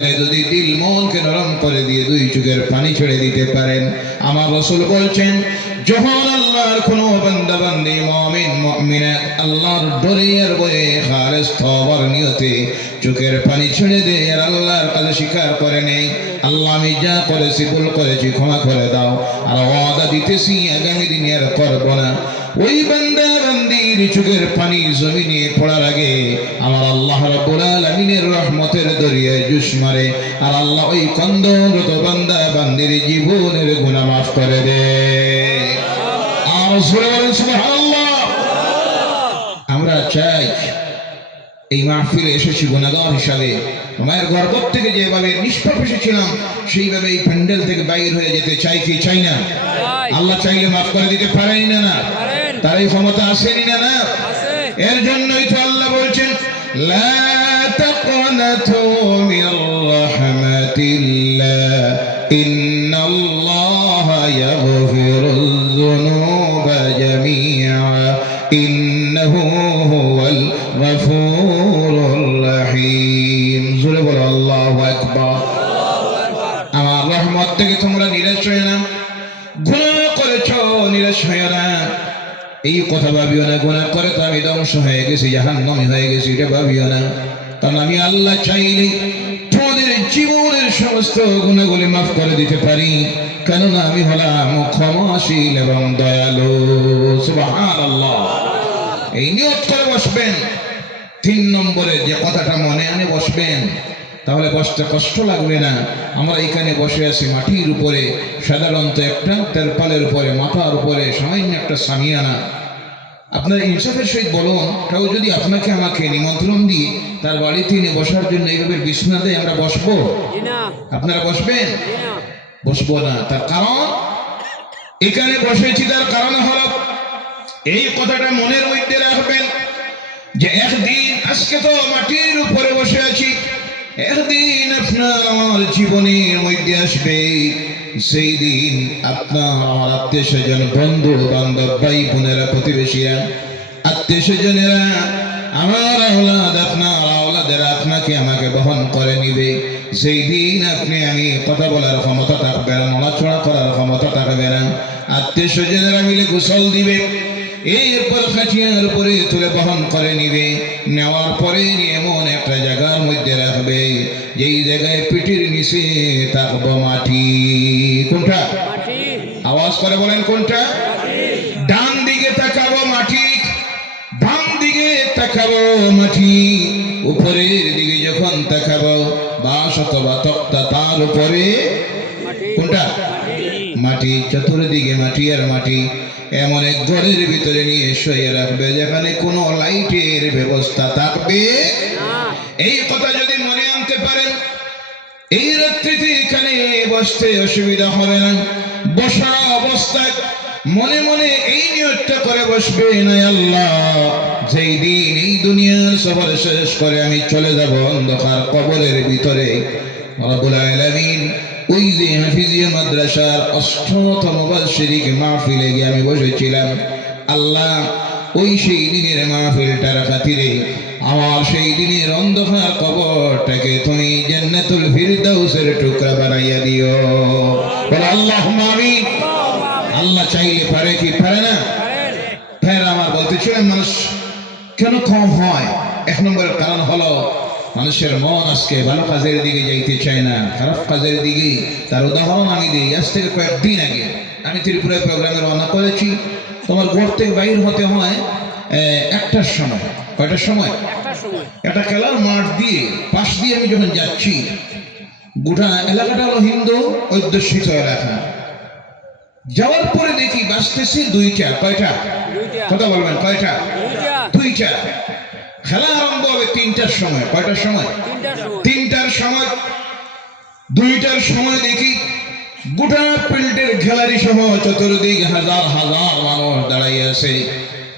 যদি দিল মনকে নরম করে দিয়ে দুই চোখের পানি ছেড়ে দিতে পারেন, আমার রাসূল বলছেন যখন আল্লাহর কোন বান্দা বান্দি মুমিন মুমিনাত আল্লাহর ডরে আর ভয়ে খালেস তওবার নিয়তে চোখের পানি ছেড়ে দেয় আর আল্লাহর কাছে স্বীকার করে নেই, আল্লাহ আমি যা করেছি ভুল করেছি ক্ষমা করে দাও, আর ওয়াদা দিতেছি আগামী দিনে আর করব না, ওই বান্দা বান্দির চোখের পানি জমিনে পড়ার আগে আমার আল্লাহ রাব্বুল আলামিনের রহমতের দরিয়ায় জুস মারে, আর আল্লাহ ওই কন্দনরত বান্দা বান্দির জীবনের গুনাহ মাফ করে দেয়। আর সুবহানাল্লাহ। আমরা চাই এই মাহফিলে এসেছি গুনাহগার হিসাবে, মায়ের গর্ভ থেকে যেভাবে নিষ্পাপ এসেছিলাম সেইভাবে এই প্যান্ডেল থেকে বাইর হয়ে যেতে চাই কি চাই না? আল্লাহ চাইলে মাফ করে দিতে পারেন না? তার এই ক্ষমতা আসেনি না? এর জন্যই তো আল্লাহ বলছেন লা তাকনাতু মির রাহমাতিল্লাহ ইন্নাল্লাহা ইয়াগফিরুয যুনুবা জামিআ ইন্নাহু হুয়াল গফুরুর রহিম। জোরে বলো আল্লাহু আকবার। আমার রহমত থেকে তোমরা নিরাশ হয়ো না, গুনাহ করেছো নিরাশ হয়ো না, এই কথা ভাবিও না গুনাহ করে তো আমি ধ্বংস হয়ে গেছি, জাহান্নামী হয়ে গেছি, এটা ভাবিও না। কারণ আমি আল্লাহ চাইলে তোমাদের জীবনের সমস্ত গুনাহগুলি মাফ করে দিতে পারি, কেননা আমি হলাম ক্ষমাশীল এবং দয়ালু। সুবহানাল্লাহ। এই নিয়ত করে বসবেন, 3 নম্বরে যে কথাটা মনে আনে বসবেন, তাহলে বসতে কষ্ট লাগবে না। আমরা এখানে বসে আছি মাটির উপরে, সাধারণত একটা তেরপালের উপরে, মাথার উপরে সামান্য একটা সামিয়ানা। আপনার ইনসাফের সহিত বলুন, কেউ যদি আপনাকে আমাকে নিমন্ত্রণ দিয়ে তার বাড়িতে নিয়ে বসার জন্য এইভাবে বিছানা দেয়, আমরা বসবো? আপনারা বসবেন? বসবো না। তার কারণ এখানে বসেছি, তার কারণ হলো এই কথাটা মনের মধ্যে রাখবেন যে একদিন, আজকে তো মাটির উপরে বসে আছি, একদিন আপনার আমার জীবনের মধ্যে আসবে, সেই দিন আপনার আমার আত্মীয় স্বজন, বন্ধু বান্ধব, ভাই বোনেরা, প্রতিবেশীরা, আত্মীয় স্বজনেরা, আমার আওলাদ, আপনার আওলাদেরা আপনাকে আমাকে বহন করে নিবে। সেই দিন আপনি আমি কথা বলার ক্ষমতা থাকবে না, নড়াচড়া করার ক্ষমতা থাকবে না। আত্মীয় স্বজনেরা মিলে গোসল দিবে, এরপর খাটিয়ার উপরে তুলে বহন করে নিবে, নেওয়ার পরে এমন একটা জায়গার মধ্যে রাখবে যেই জায়গায় পিঠের নিচে থাকবো মাটি। কোনটা? আওয়াজ করে বলেন কোনটা? ডান দিকে তাকাবো মাটি, বাম দিকে তাকাবো মাটি, উপরের দিকে যখন তাকাবো বাঁশ অথবা তক্তা, তার উপরে কোনটা? মাটি। চতুর্দিকে মাটি আর মাটি। এমন এক ঘরের ভিতরে নিয়ে শুয়ে রাখবে যেখানে কোনো লাইটের ব্যবস্থা থাকবে। এই কথা যদি মনে আনতে পারেন, এই রাত্রিতে এখানে বসতে অসুবিধা হবে না। বসা অবস্থায় মনে মনে এই নিয়তটা করে বসবে না, আল্লাহ যেই দিন এই দুনিয়ার সফর শেষ করে আমি চলে যাব অন্ধকার কবরের ভিতরে, রব্বুল আলামিন ওই যে হাফিজিয়া মাদ্রাসার 8তম বার্ষিকী মাহফিলে গিয়ে আমি বসেছিলাম, আল্লাহ ওই সেই দিনের মাহফিলটার খাতিরে আমার সেই দিনের অন্ধকার কবরটাকে তুমি জান্নাতুল ফিরদাউসের টুকরা বানাইয়া দিও। বলে আল্লাহুম্মা আমিন। আল্লাহ চাইলে পারে কি পারে না? ফের আমার বলতেছিলাম মানুষ কেন কম হয়, 1 নম্বরের কারণ হলো মানুষের মন আজকে ভালো কাজের দিকে যাইতে চায় না, খারাপ কাজের দিকে। তার উদাহরণ আমি দিই। আজ থেকে কয়েকদিন আগে আমি ত্রিপুরায় প্রোগ্রামে রওনা করেছি। তোমার ঘর থেকে বাইর হতে হয় 1টার সময়। কয়টার সময়? একটা খেলার মাঠ দিয়ে পাশ দিয়ে আমি যখন যাচ্ছি, গোটা এলাকাটা হলো হিন্দু অধ্যুষিত এলাকা। যাওয়ার পরে দেখি বাঁচতেছি 2টা। কয়টা? কথা বলবেন কয়টা? 2টা। খেলা আরম্ভ হবে 3টার সময়। কয়টার সময়? 3টার সময়। 2টার সময় দেখি গোটা ফিল্ডের খেলারি সহ চতুর্দিক হাজার হাজার মানুষ দাঁড়াই আছে।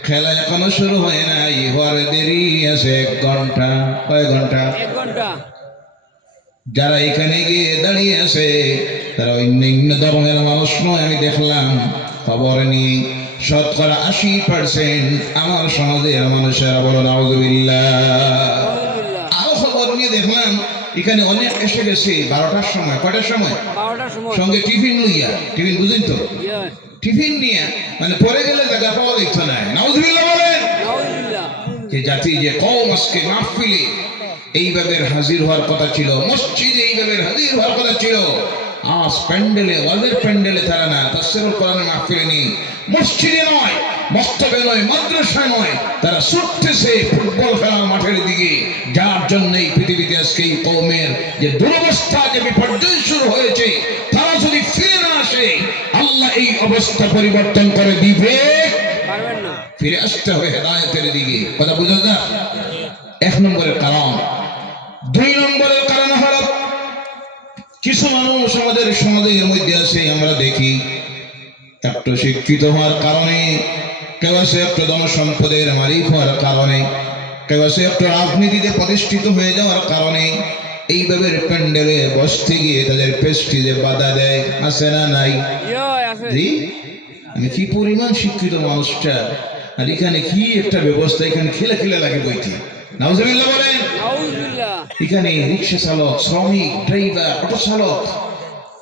খেলা এখনো শুরু হয় নাই, হওয়ার দেরি আছে 1 ঘন্টা। কয় ঘন্টা? 1 ঘন্টা। যারা এখানে গিয়ে দাঁড়িয়ে আছে তারা অন্য ধর্মের মানুষ নয়। আমি দেখলাম খবর নিয়ে শতকরা 80% আমার সমাজের মানুষেরা। বলো নাউযুবিল্লাহ। আরো খবর নিয়ে দেখলাম এখানে অনেক এসে গেছে 12টার সময়, কয়টার সময়? 12টার সময়। সঙ্গে টিফিন লইয়া, টিফিন বুঝেন তো, ইয়া, টিফিন নিয়ে মানে পরে গেলে জায়গা পাওয়া দেখতো না। নাউজুবিল্লাহ বলেন। নাউজুবিল্লাহ। যে জাতি যে কওম আজকে মাহফিলে এইভাবে হাজির হওয়ার কথা ছিল, মসজিদে এইভাবে হাজির হওয়ার কথা ছিল, আজ প্যান্ডেলে, ওয়াজের প্যান্ডেলে তারা না, তাফসীরুল কোরআনের মাহফিলে নেই, মসজিদে নয়, মস্তবে নয়, মাদ্রাসায় নয়, তারা ছুটতেছে ফুটবল খেলার মাঠের দিকে। যার জন্য এই পৃথিবীতে আজকে এই কওমের যে দুরবস্থা, যে বিপর্যয় শুরু হয়েছে, তারা যদি ফিরে না আসে আল্লাহ এই অবস্থা পরিবর্তন করে দিবে পারবেন না। ফিরে আসতে হবে হেদায়েতের দিকে। কথা বুঝলেন না? 1 নম্বরের কারণ। 2 নম্বরের কারণ হলো কিছু মানুষ আমাদের সমাজের মধ্যে আছে, আমরা দেখি একটু শিক্ষিত হওয়ার কারণে, কেউ আছে একটু জনসম্পদের মালিক হওয়ার কারণে, কেউ আছে একটু রাজনীতিতে প্রতিষ্ঠিত হয়ে যাওয়ার কারণে এইভাবে প্যান্ডেলে বসতে গিয়ে তাদের পেস্টিজে বাধা দেয়। আছে না নাই? ইয়া, আছে। জি, আমি কি পরিমাণ শিক্ষিত মানুষটা, আর এখানে কি একটা ব্যবস্থা, এখানে খেলে খেলে লাগে বইতে। নাউজুবিল্লাহ বলেন। নাউজুবিল্লাহ। এখানে রিক্সা চালক, শ্রমিক, ড্রাইভার, অটো চালক,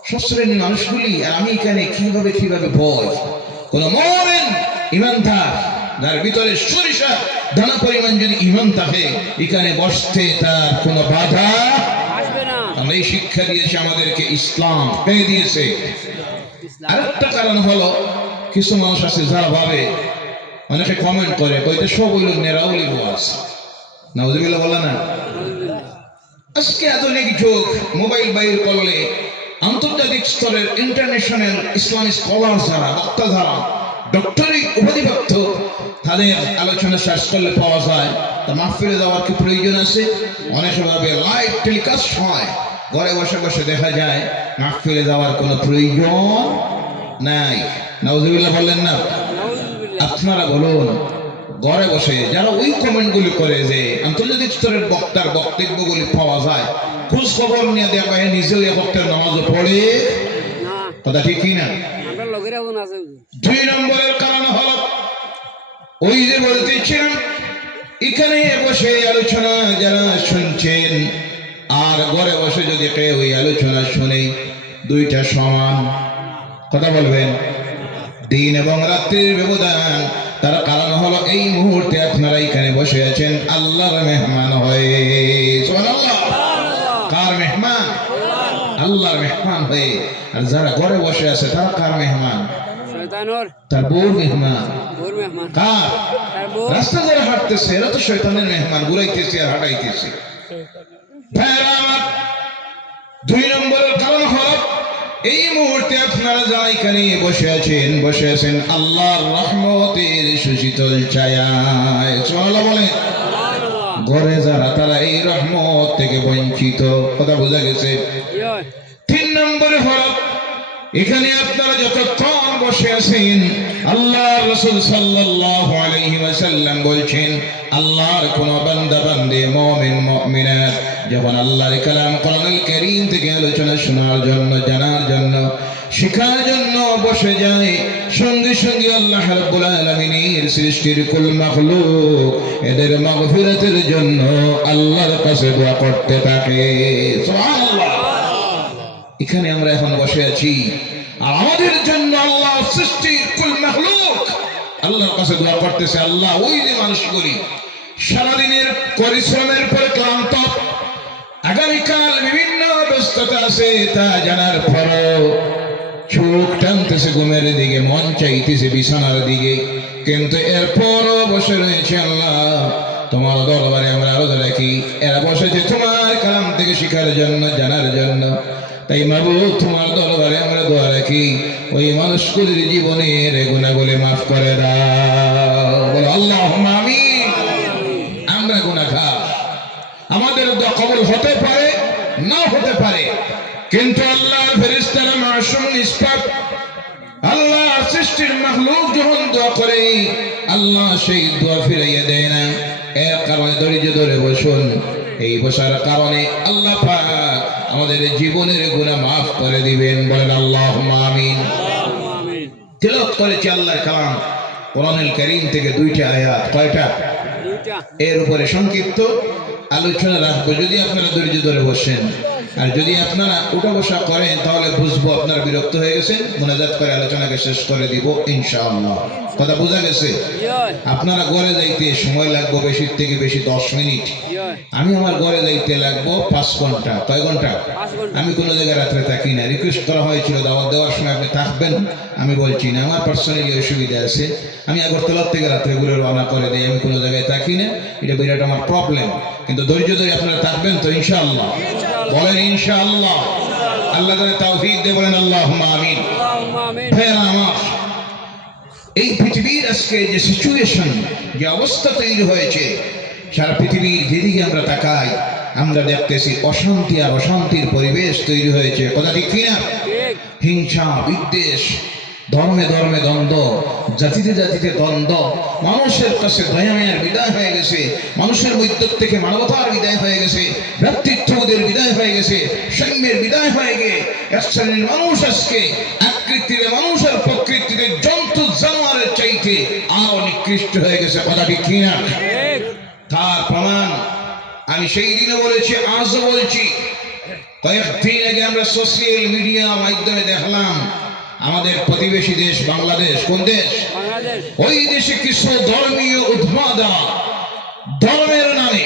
সব শ্রেণীর মানুষগুলি, আর আমি এখানে কিভাবে কিভাবে ভয়। কোন মোমেন ইমানদার যার ভিতরে সরিষা দানা পরিমাণ যদি ইমান থাকে, এখানে বসতে তার কোনো বাধা আসবে না। আমরা এই শিক্ষা দিয়েছে আমাদেরকে ইসলাম, পেয়ে দিয়েছে। আরেকটা কারণ হলো কিছু মানুষ আছে যারা ভাবে, অনেকে কমেন্ট করে, কইতে সব হইল নেরাউলি ওয়াজ। নাউজুবিল্লাহ বলে না। নাউজুবিল্লাহ। আজকে আধুনিক যুগ, মোবাইল বাইর করলে আন্তর্জাতিক স্তরের ইন্টারন্যাশনাল ইসলামিক স্কলার যারা, বক্তা যারা, ডক্টরেট উপাধিপ্রাপ্ত, তাদের আলোচনা সার্চ করলে পাওয়া যায়। তা মাহফিলে যাওয়ার কি প্রয়োজন আছে? অনেকে ভাবে লাইভ টেলিকাস্ট হয়, ঘরে বসে বসে দেখা যায়, মাহফিলে যাওয়ার কোনো প্রয়োজন নাই। নাউজুবিল্লাহ বললেন না? নাউজুবিল্লাহ। আপনারা বলুন, ঘরে বসে যারা ওই কমেন্টগুলি করে যে আন্তর্জাতিক স্তরের বক্তার বক্তব্যগুলি পাওয়া যায়, খোঁজ খবর নিয়ে দেখা হয় নিজেও এ বক্তার নামাজও পড়ে, না, কথা ঠিক কি না? আমরা লগের আগুন আছে। 2 নম্বরের কারণ হলো ওই যে বলতেছিলাম, এখানে বসে আলোচনা যারা শুনছেন, আর ঘরে বসে যদি কেউ ওই আলোচনা শুনে, দুইটা সমান। কথা বলবেন। দিন এবং রাত্রির ব্যবধান। তার কারণ হলো এই মুহূর্তে আপনারা এখানে বসে আছেন আল্লাহর মেহমান হয়ে। সুবহানাল্লাহ। কার মেহমান? আল্লাহর মেহমান হয়ে। আর যারা ঘরে বসে আছে তারা কার মেহমান? শয়তানের। তার বউর মেহমান। বউর মেহমান। কার? তার বউ। রাস্তা যারা হাঁটতেছে এরা তো শয়তানের মেহমান, ঘুরাইতেছে আর হাঁটাইতেছে। ভাইরা আমার, 2 নম্বরের কারণ হলো এই মুহূর্তে আপনারা যারা এখানে বসে আছেন আল্লাহর রহমতের সুশীতল ছায়ায়। সুবহানাল্লাহ বলেন। ঘরে যারা, তারা এই রহমত থেকে বঞ্চিত। কথা বোঝা গেছে? ইয়া, 3 নম্বরে হলো এখানে আপনারা যতক্ষণ বসে আছেন, আল্লাহর রাসূল সাল্লাল্লাহু আলাইহি ওয়াসাল্লাম বলছেন, আল্লাহর কোন বান্দা বান্দে, মুমিন মুমিনাত যখন আল্লাহর কালাম কোরআনুল কারীম থেকে আলোচনা শোনার জন্য, জানার জন্য, শেখার জন্য বসে যায়, সঙ্গে সঙ্গে আল্লাহ রাব্বুল আলামিনের সৃষ্টির কুল মাখলুক এদের মাগফিরাতের জন্য আল্লাহর কাছে দোয়া করতে থাকে। সুবহানাল্লাহ। এখানে আমরা এখন বসে আছি, আর আমাদের জন্য আল্লাহ সৃষ্টির কুল মাখলুক আল্লাহর কাছে দোয়া করতেছে। আল্লাহ, ওই যে মানুষগুলি সারাদিনের পরিশ্রমের পর ক্লান্ত, আগামীকাল বিভিন্ন ব্যস্ততা আছে, তা জানার পরও চোখ টানতেছে ঘুমের দিকে, মন চাইতেছে বিছানার দিকে, কিন্তু এরপরও বসে রয়েছে। আল্লাহ, তোমার দরবারে আমরা আরো রাখি, এরা বসেছে তোমার কালাম থেকে শিখার জন্য, জানার জন্য। তাই মাবুদ, তোমার দরবারে আমরা দোয়া রাখি, ওই মানুষগুলির জীবনের গুনাহগুলি মাফ করে দাও। বলো আল্লাহুম্মা আমিন। আমরা গুনাহগার, আমাদের দোয়া কবুল হতে পারে, না হতে পারে, কিন্তু আল্লাহর ফেরেশতারা মাসুম নিষ্পাপ। আল্লাহ সৃষ্টির মাখলুক যখন দোয়া করে, আল্লাহ সেই দোয়া ফিরাইয়া দেয় না। এর কারণে ধৈর্য ধরে বসুন। এই বসার কারণে আল্লাহ পাক আমাদের জীবনের গুনাহ মাফ করে দিবেন। বলেন আল্লাহুম্মা আমিন। আমিন। তিলাওয়াত করেছি আল্লাহর কালাম কোরআনুল কারীম থেকে 2টা আয়াত। কয়টা? 2টা। এর উপরে সংক্ষিপ্ত আলোচনা রাখবো যদি আপনারা ধৈর্য ধরে বসেন। আর যদি আপনারা উঠা বসা করেন তাহলে বুঝবো আপনারা বিরক্ত হয়ে গেছেন, মোনাজাত করে আলোচনাকে শেষ করে দিব ইনশাআল্লাহ। কথা বোঝা গেছে? জয় আপনারা ঘরে যাইতে সময় লাগবে বেশি থেকে বেশি 10 মিনিট। জয় আমি আমার ঘরে যাইতে লাগবো 5 ঘন্টা। কয় ঘন্টা? 5 ঘন্টা আমি কোনো জায়গায় রাত্রে থাকি না। রিকোয়েস্ট করা হয়েছিল দাওয়াত দেওয়ার সময় আপনি থাকবেন, আমি বলছি না, আমার পার্সোনালি অসুবিধা আছে। আমি আগরতলার থেকে রাত্রে ঘুরে রওনা করে দিই, আমি কোনো জায়গায় থাকি না, এটা বিরাট আমার প্রবলেম। কিন্তু ধৈর্য ধরে আপনারা থাকবেন তো ইনশাআল্লাহ? বলেন ইনশাআল্লাহ। আল্লাহ তাআলা তৌফিক দিয়ে বলেন আল্লাহুম্মা আমিন। আল্লাহুম্মা আমিন। ভাইরা আমার, এই পৃথিবীর আজকে যে সিচুয়েশন, যে অবস্থা তৈরি হয়েছে, সারা পৃথিবীর যেদিকে আমরা তাকাই আমরা দেখতেছি অশান্তি আর অশান্তির পরিবেশ তৈরি হয়েছে। কথা ঠিক কিনা? ঠিক হিংসা, বিদ্বেষ, ধর্মে ধর্মে দ্বন্দ্ব, জাতিতে জাতিতে দ্বন্দ্ব, মানুষের কাছে দয়া মায়ার বিদায় হয়ে গেছে, মানুষের মধ্য থেকে মানবতার বিদায় হয়ে গেছে, ভ্রাতৃত্ববোধের বিদায় হয়ে গেছে, সৈন্যের বিদায় হয়ে গিয়ে এক শ্রেণীর মানুষ আজকে আকৃতিতে মানুষ আর প্রকৃতিতে জন্তু জানোয়ারের চাইতে আরো নিকৃষ্ট হয়ে গেছে। কথা ঠিক কিনা? ঠিক তার প্রমাণ আমি সেই দিনও বলেছি, আজও বলছি। কয়েকদিন আগে আমরা সোশ্যাল মিডিয়া মাধ্যমে দেখলাম আমাদের প্রতিবেশী দেশ বাংলাদেশ, কোন দেশ? বাংলাদেশ। ওই দেশে কিছু ধর্মীয় উন্মাদা ধর্মের নামে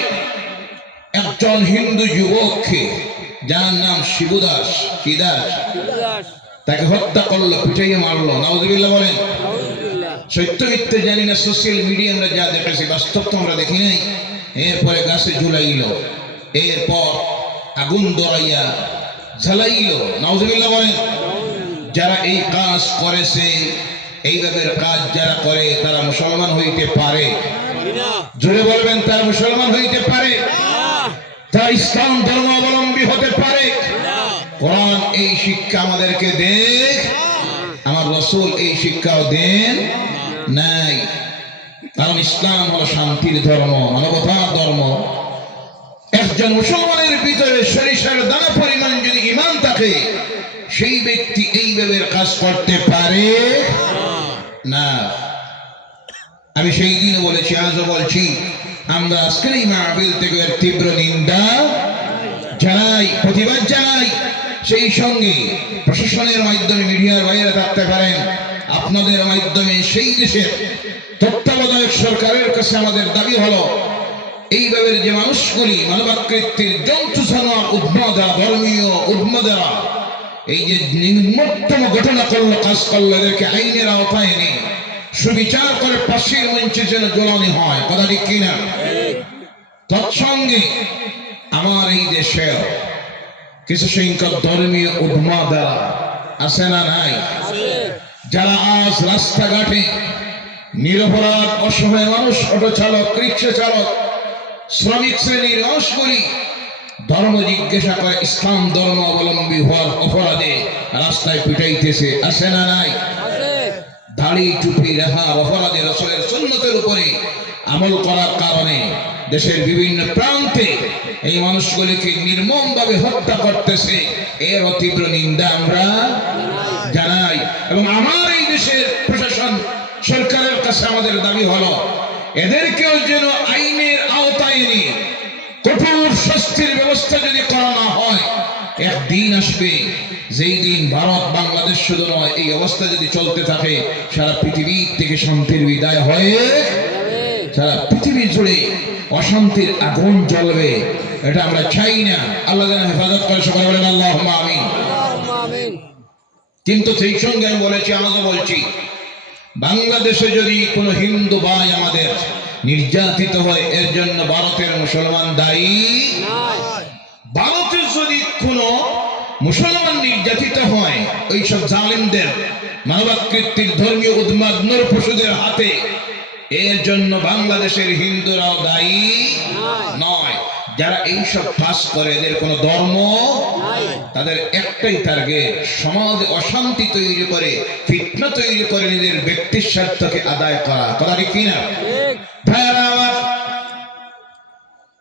একজন হিন্দু যুবককে, যার নাম শিবুদাস, কি দাস, দাস তাকে হত্যা করলো, পিটাইয়ে মারলো। নাউজুবিল্লাহ বলেন। আলহামদুলিল্লাহ। সত্য মিথ্যে জানি না, সোশ্যাল মিডিয়া আমরা যা দেখেছি বাস্তব তো আমরা দেখি নাই। এরপরে গাছে ঝুলাইল, এরপর আগুন ধরাইয়া জ্বালাইল। নাউজুবিল্লাহ বলেন। যারা এই কাজ করেছে, এইভাবে কাজ যারা করে তারা মুসলমান হইতে পারে? জোরে বলবেন, তারা মুসলমান হইতে পারে? তারা ইসলাম ধর্ম অবলম্বী হতে পারে? কোরআন এই শিক্ষা আমাদেরকে দেখ, আমার রাসূল এই শিক্ষাও দেন নাই। কারণ ইসলাম হলো শান্তির ধর্ম, মানবতার ধর্ম। একজন মুসলমানের ভিতরে সরিষার দানা পরিমাণ যদি ঈমান থাকে, সেই ব্যক্তি এইভাবে কাজ করতে পারে না। আমি সেই দিন বলেছি, আজও বলছি, আমরা আজকের এই মাহফিল থেকে এর তীব্র নিন্দা জানাই, প্রতিবাদ জানাই। সেই সঙ্গে প্রশাসনের মাধ্যমে, মিডিয়ার বাইরে থাকতে পারেন, আপনাদের মাধ্যমে সেই দেশের তত্ত্বাবধায়ক সরকারের কাছে আমাদের দাবি হলো, এইভাবে যে মানুষগুলি মানবাকৃতির জন্তু জানোয়ার উন্মাদা, ধর্মীয় উন্মাদা, এই যে নিম্নতম ঘটনা করলো, কাজ করলো, এদেরকে আইনের আওতায় এনে সুবিচার করে ফাঁসির মঞ্চে যেন ঝোলানো হয়। কথা ঠিক কিনা? তৎসঙ্গে আমার এই দেশের কিছু সংখ্যক ধর্মীয় উন্মাদা আছে না নাই? যারা আজ রাস্তাঘাটে নিরপরাধ অসহায় মানুষ, অটো চালক, রিক্সা চালক, শ্রমিক শ্রেণীর মানুষগুলি ধর্ম জিজ্ঞাসা করে ইসলাম ধর্ম অবলম্বী হওয়ার অপরাধে রাস্তায় পিটাইতেছে, আছে না নাই? দাড়ি টুপি রাখার অপরাধে, রাসূলের সুন্নতের উপরে আমল করার কারণে দেশের বিভিন্ন প্রান্তে এই মানুষগুলিকে নির্মমভাবে হত্যা করতেছে। এর তীব্র নিন্দা আমরা জানাই। এবং আমার এই দেশের প্রশাসন, সরকারের কাছে আমাদের দাবি হলো, এদেরকেও যেন আইনের আওতায় এনে কঠোর শাস্তির ব্যবস্থা যদি করা না হয়, একদিন আসবে যেই দিন ভারত, বাংলাদেশ শুধু নয়, এই অবস্থা যদি চলতে থাকে, সারা পৃথিবী থেকে শান্তির বিদায় হয়ে সারা পৃথিবী জুড়ে অশান্তির আগুন জ্বলবে। এটা আমরা চাই না। আল্লাহ যেন হেফাজত করে, সকলে বলেন আল্লাহুম্মা আমিন। কিন্তু সেই সঙ্গে আমি বলেছি, আজও বলছি, বাংলাদেশে যদি কোনো হিন্দু ভাই আমাদের নির্যাতিত হয়, এর জন্য ভারতের মুসলমান দায়ী। ভারতের যদি কোনো মুসলমান নির্যাতিত হয় ওইসব জালিমদের, মানবাকৃতির ধর্মীয় উন্মাদ নরপশুদের হাতে, এর জন্য বাংলাদেশের হিন্দুরাও দায়ী নয়। যারা এইসব কাজ করে, এদের কোনো ধর্ম, তাদের একটাই টার্গেট, সমাজে অশান্তি তৈরি করে, ফিতনা তৈরি করে নিজের ব্যক্তির স্বার্থকে আদায় করা। কথা ঠিক কিনা? ভাইরা আমার,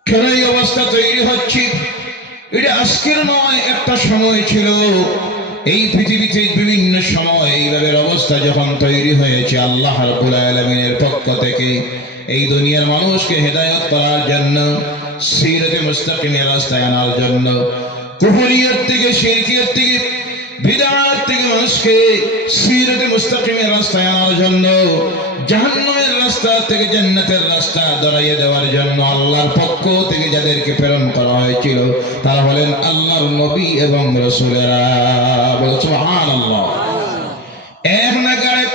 কেন এই অবস্থা তৈরি হচ্ছে? এটা আজকের নয়, একটা সময় ছিল। এই পৃথিবীতে বিভিন্ন সময় এইভাবে অবস্থা যখন তৈরি হয়েছে, আল্লাহ রাব্বুল আলামিনের পক্ষ থেকে এই দুনিয়ার মানুষকে হেদায়েত করার জন্য সিরাতে মুস্তাকিমের রাস্তায় আনার জন্য, কুফরিয়ত থেকে, শিরকিয়ত থেকে, বিদআত থেকে মানুষকে সিরাতে মুস্তাকিমের রাস্তায় আনার জন্য, জাহান্নামের রাস্তা থেকে জান্নাতের রাস্তা ধরাইয়ে দেওয়ার জন্য আল্লাহর পক্ষ থেকে যাদেরকে প্রেরণ করা হয়েছিল তারা হলেন আল্লাহর নবী এবং রাসূলেরা। বলো সুবহানাল্লাহ। এক নাগাড়ে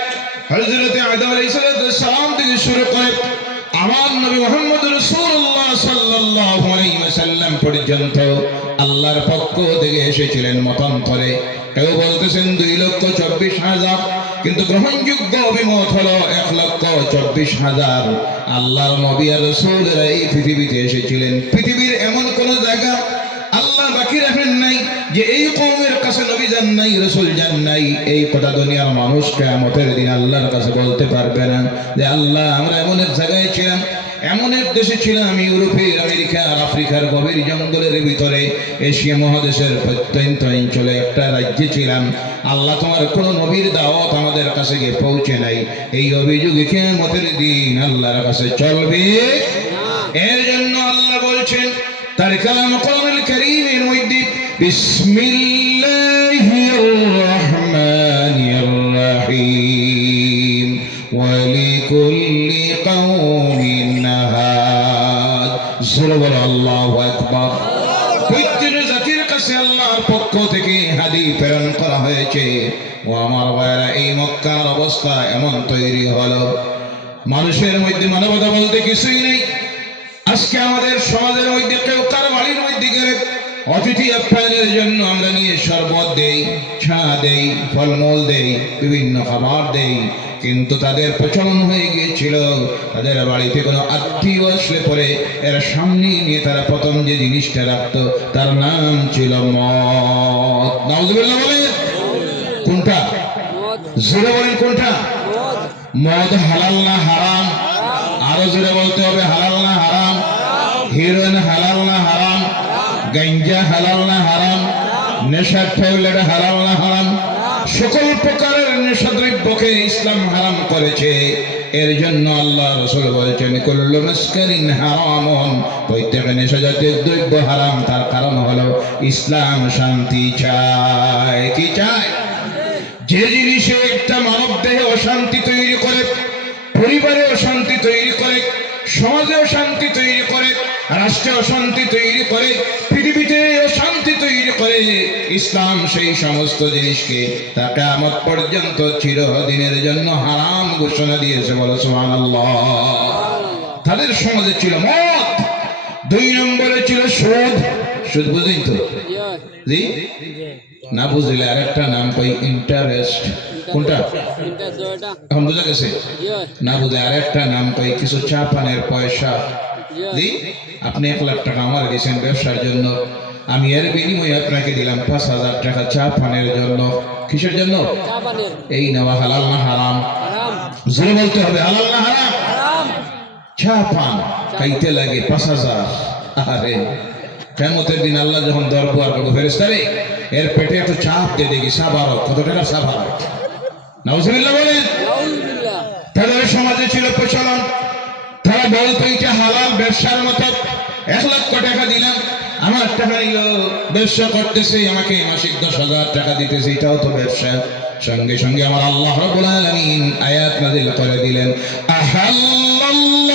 হযরত আদম আলাইহিস সালাম থেকে শুরু করে আমার নবী মুহাম্মদ রাসূলুল্লাহ সাল্লাল্লাহু আলাইহি ওয়াসাল্লাম পর্যন্ত আল্লাহর পক্ষ থেকে এসেছিলেন মতান্তরে। কেউ বলতেছেন 2,24,000, কিন্তু গ্রহণযোগ্য অভিমত হলো 1,24,000 আল্লাহর নবী আর রাসূলরা এই পৃথিবীতে এসেছিলেন। পৃথিবীর এমন কোন জায়গা আল্লাহ বাকি রাখেন নাই যে এই কওমের কাছে নবী যান নাই, রাসূল যান নাই। এই কথা দুনিয়ার মানুষ কিয়ামতের দিন আল্লাহর কাছে বলতে পারবে না যে আল্লাহ আমরা এমন এক জায়গায় ছিলাম, এমন এক দেশে ছিলাম, ইউরোপের, আমেরিকার, আফ্রিকার গভীর জঙ্গলের ভিতরে, এশিয়া মহাদেশের প্রত্যন্ত অঞ্চলে একটা রাজ্যে ছিলাম। আল্লাহ তোমার কোন নবীর দাওয়াত আমাদের কাছে গিয়ে পৌঁছে নাই। এই অভিযোগ কিয়ামতের দিন আল্লাহর কাছে চলবে। এর জন্য আল্লাহ বলছেন তার কালাম কোরআনুল কারীমের মধ্যে, বিসমিল্লাহির রহমানির রহিম ওয়া লিকুল্লি কওমিন হাদ। জোরে বলো আল্লাহু আকবার। প্রত্যেক জাতির কাছে আল্লাহর পক্ষ থেকে হাদী প্রেরণ করা হয়েছে। ও আমার ভাইরা, এই মক্কার অবস্থা এমন তৈরি হলো, মানুষের মধ্যে মানবতা বলতে কিছুই নেই। আজকে আমাদের সমাজের মধ্যে কেউ কার বাড়ির মধ্যে গেলে অতিথি আপ্যায়নের জন্য আমরা নিয়ে শরবত দেই, চা দেই, ফলমূল দেই, বিভিন্ন খাবার দেই, কিন্তু তাদের প্রচলন হয়ে গিয়েছিল তাদের বাড়িতে কোনো আত্মীয় আসলে পরে এর সামনে নিয়ে তারা প্রথম যে জিনিসটা রাখতো তার নাম ছিল মদ। নাউযুবিল্লাহ বলেন। কোনটা? জোরে বলেন কোনটা? মদ হালাল না হারাম? আরো জোরে বলতে হবে, হালাল না হারাম? হিরোইন হালাল না হারাম? গাঞ্জা হালাল না হারাম? নেশার ট্যাবলেট হালাল না হারাম? সকল প্রকারের নেশাদ্রব্যকে ইসলাম হারাম করেছে। এর জন্য আল্লাহ রাসূল বলেছেন কুল্লু মুসকারিন হারামুন, প্রত্যেক নেশাজাতীয় দ্রব্য হারাম। তার কারণ হলো ইসলাম শান্তি চায়। কি চায়? যে জিনিসে একটা মানব দেহে অশান্তি তৈরি করে, পরিবারে অশান্তি তৈরি করে, সমাজে অশান্তি তৈরি করে, রাষ্ট্রে অশান্তি তৈরি করে, পৃথিবীতে অশান্তি তৈরি করে, ইসলাম সেই সমস্ত জিনিসকে তা কিয়ামত পর্যন্ত চিরদিনের জন্য হারাম ঘোষণা দিয়েছে। বলো সুবহানাল্লাহ। তাদের সমাজে ছিল মদ, 2 নম্বরে ছিল সুদ। সুদ বুঝেন তো? জি না বুঝলে আরেকটা নাম পাই, ইন্টারেস্ট। কোনটা? এখন বোঝা গেছে? না বুঝলে আরেকটা নাম পাই, কিছু চা পানের পয়সা। জি, আপনি 1 লাখ টাকা আমার দিয়েছেন ব্যবসার জন্য, আমি এর বিনিময়ে আপনাকে দিলাম 5,000 টাকা চা পানের জন্য। কিসের জন্য? এই নেওয়া হালাল না হারাম? জোরে বলতে হবে, হালাল না হারাম? চা পান খাইতে লাগে 5,000। আরে কিয়ামতের দিন আল্লাহ যখন দরবার করবে, ফেরেশতারে এর পেটে একটু চাপ দিয়ে দেখি, সাবারক কত টাকা? সাবারক। নাউযুবিল্লাহ বলেন। তাদের সমাজে ছিল প্রচলন, তারা বলতো এটা হালাল, ব্যবসার মতো। 1 লক্ষ টাকা দিলাম, আমার টাকা নিল, ব্যবসা করতেছে, আমাকে মাসিক 10,000 টাকা দিতেছে, এটাও তো ব্যবসা। সঙ্গে সঙ্গে আমার আল্লাহ রাব্বুল আলামিন আয়াত নাযিল করে দিলেন, আহাল্লাল্লাহুল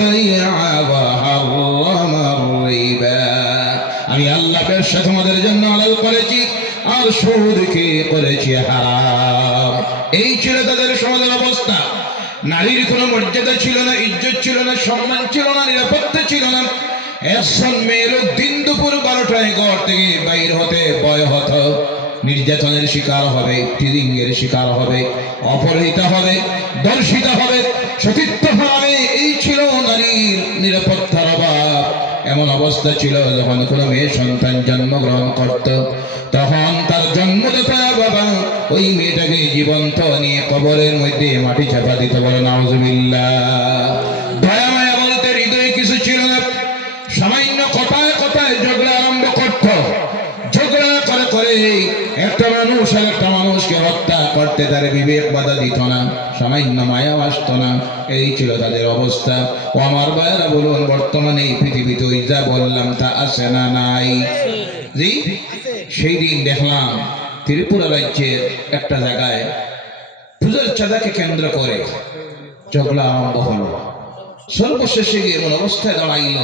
বাই'a ওয়া হারামার রিবা। আমি আল্লাহ ব্যবসা তোমাদের জন্য হালাল করেছি আর সুদকে করেছি হারাম। এই ছিল তাদের সমাজের অবস্থা। নারীর কোনো মর্যাদা ছিল না, ইজ্জত ছিল না, সম্মান ছিল না, নিরাপত্তা ছিল না। একজন মেয়ের দিন দুপুর 12টায় ঘর থেকে বাইর হতে ভয় হতো, নির্যাতনের শিকার হবে, টিরিংয়ের শিকার হবে, অপহৃত হবে, দর্শিত হবে, সতীত্ব হবে। এই ছিল নারীর নিরাপত্তার অভাব। এমন অবস্থা ছিল যখন কোনো মেয়ে সন্তান জন্মগ্রহণ করত, তখন তার জন্মদাতা বাবা ওই মেয়েটাকে জীবন্ত নিয়ে কবরের মধ্যে মাটি চাপা দিত। বলে নাউযুবিল্লাহ। দয়া মায়া বলতে হৃদয়ে কিছু ছিল না। সামান্য কথায় কথায় ঝগড়া আরম্ভ করত। ঝগড়া করে করে একটা মানুষ আর একটা মানুষকে হত্যা করতে তার বিবেক বাধা দিত না, সামান্য মায়াও আসতো না। এই ছিল তাদের অবস্থা। ও আমার ভাইয়েরা বলুন, বর্তমানে এই পৃথিবীতে ওই যা বললাম তা আছে না নাই? জি, সেই দিন দেখলাম ত্রিপুরা রাজ্যের একটা জায়গায় পূজার চাঁদাকে কেন্দ্র করে ঝগড়া আরম্ভ হলো। সর্বশেষে গিয়ে এমন অবস্থায় দাঁড়াইল,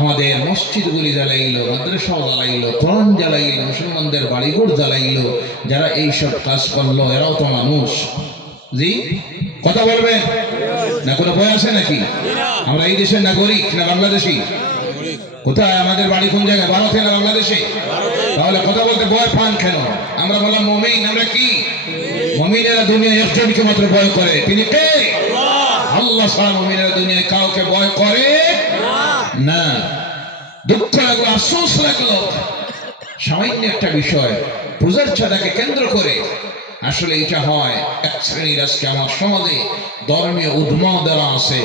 আমাদের মসজিদগুলি জ্বালাইলো, মাদ্রাসাও জ্বালাইলো, কোরআন জ্বালাইলো, মুসলমানদের বাড়িঘর জ্বালাইলো। যারা এইসব কাজ করলো এরাও তো মানুষ। জি, কথা বলবেন না? কোনো ভয় আছে নাকি? আমরা এই দেশের নাগরিক না বাংলাদেশি? কোথায় আমাদের বাড়ি? কোন জায়গায়? ভারতে না বাংলাদেশে? তাহলে কথা বলতে ভয় পান কেন? আমরা বললাম মুমিন। আমরা কি মুমিনেরা দুনিয়ায় একজনকে মাত্র ভয় করে, তিনি কে? আল্লাহ ছাড়া মুমিনেরা দুনিয়ায় কাউকে ভয় করে না। দুঃখ লাগলো, আফসোস লাগলো, সামান্য একটা বিষয় পূজার চাঁদাকে কেন্দ্র করে আসলে এটা হয় এক শ্রেণীর আজকে আমার সমাজে ধর্মীয় উন্মাদনা আছে।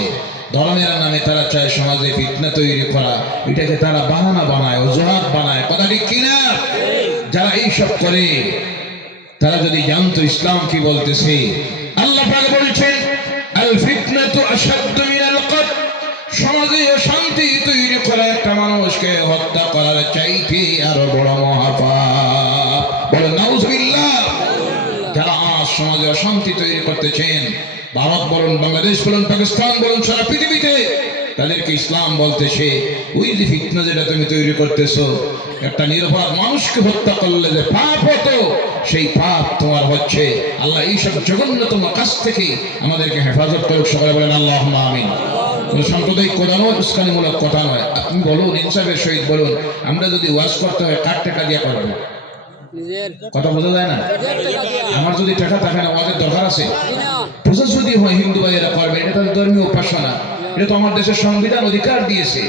ধর্মের নামে তারা চায় সমাজে ফিতনা তৈরি করা, এটাকে তারা বাহানা বানায়, অজুহাত বানায়। কথা ঠিক কিনা? যারা এইসব করে তারা যদি জানতো ইসলাম কি বলতেছে। আল্লাহ পাক বলছেন, আল ফিতনাতু আশাদ্দু মিনাল কতল। সমাজে শান্তি তৈরি করা একটা মানুষকে হত্যা করার চাইতে আরো বড় মহাপাপ। বলে নাউজুবিল্লাহ। যারা সমাজে অশান্তি তৈরি করতেছেন, ভারত বলুন, বাংলাদেশ বলুন, পাকিস্তান বলুন, সারা পৃথিবীতে, তাদেরকে ইসলাম বলতেছে ওই যে ফিতনা যেটা তুমি তৈরি করতেছো, একটা নিরপরাধ মানুষকে হত্যা করলে যে পাপ হতো, সেই পাপ তোমার হচ্ছে। আল্লাহ এইসব জঘন্যতম কাজ থেকে আমাদেরকে হেফাজত করুক। সবাই বলেন আল্লাহুম্মা আমিন। কোনো সাম্প্রদায়িক কথা নয়, উস্কানিমূলক কথা নয়। আপনি বলুন, ইনসাফের সহিত বলুন, আমরা যদি ওয়াজ করতে হয় কার টাকা দিয়ে করবো? কথা বোঝা যায় না? আমার যদি টাকা থাকে না, ওয়াজের দরকার আছে? পূজা যদি হয় হিন্দু ভাইয়েরা করবে, এটা তাদের ধর্মীয় উপাসনা, এটা তো আমার দেশের সংবিধান অধিকার দিয়েছে।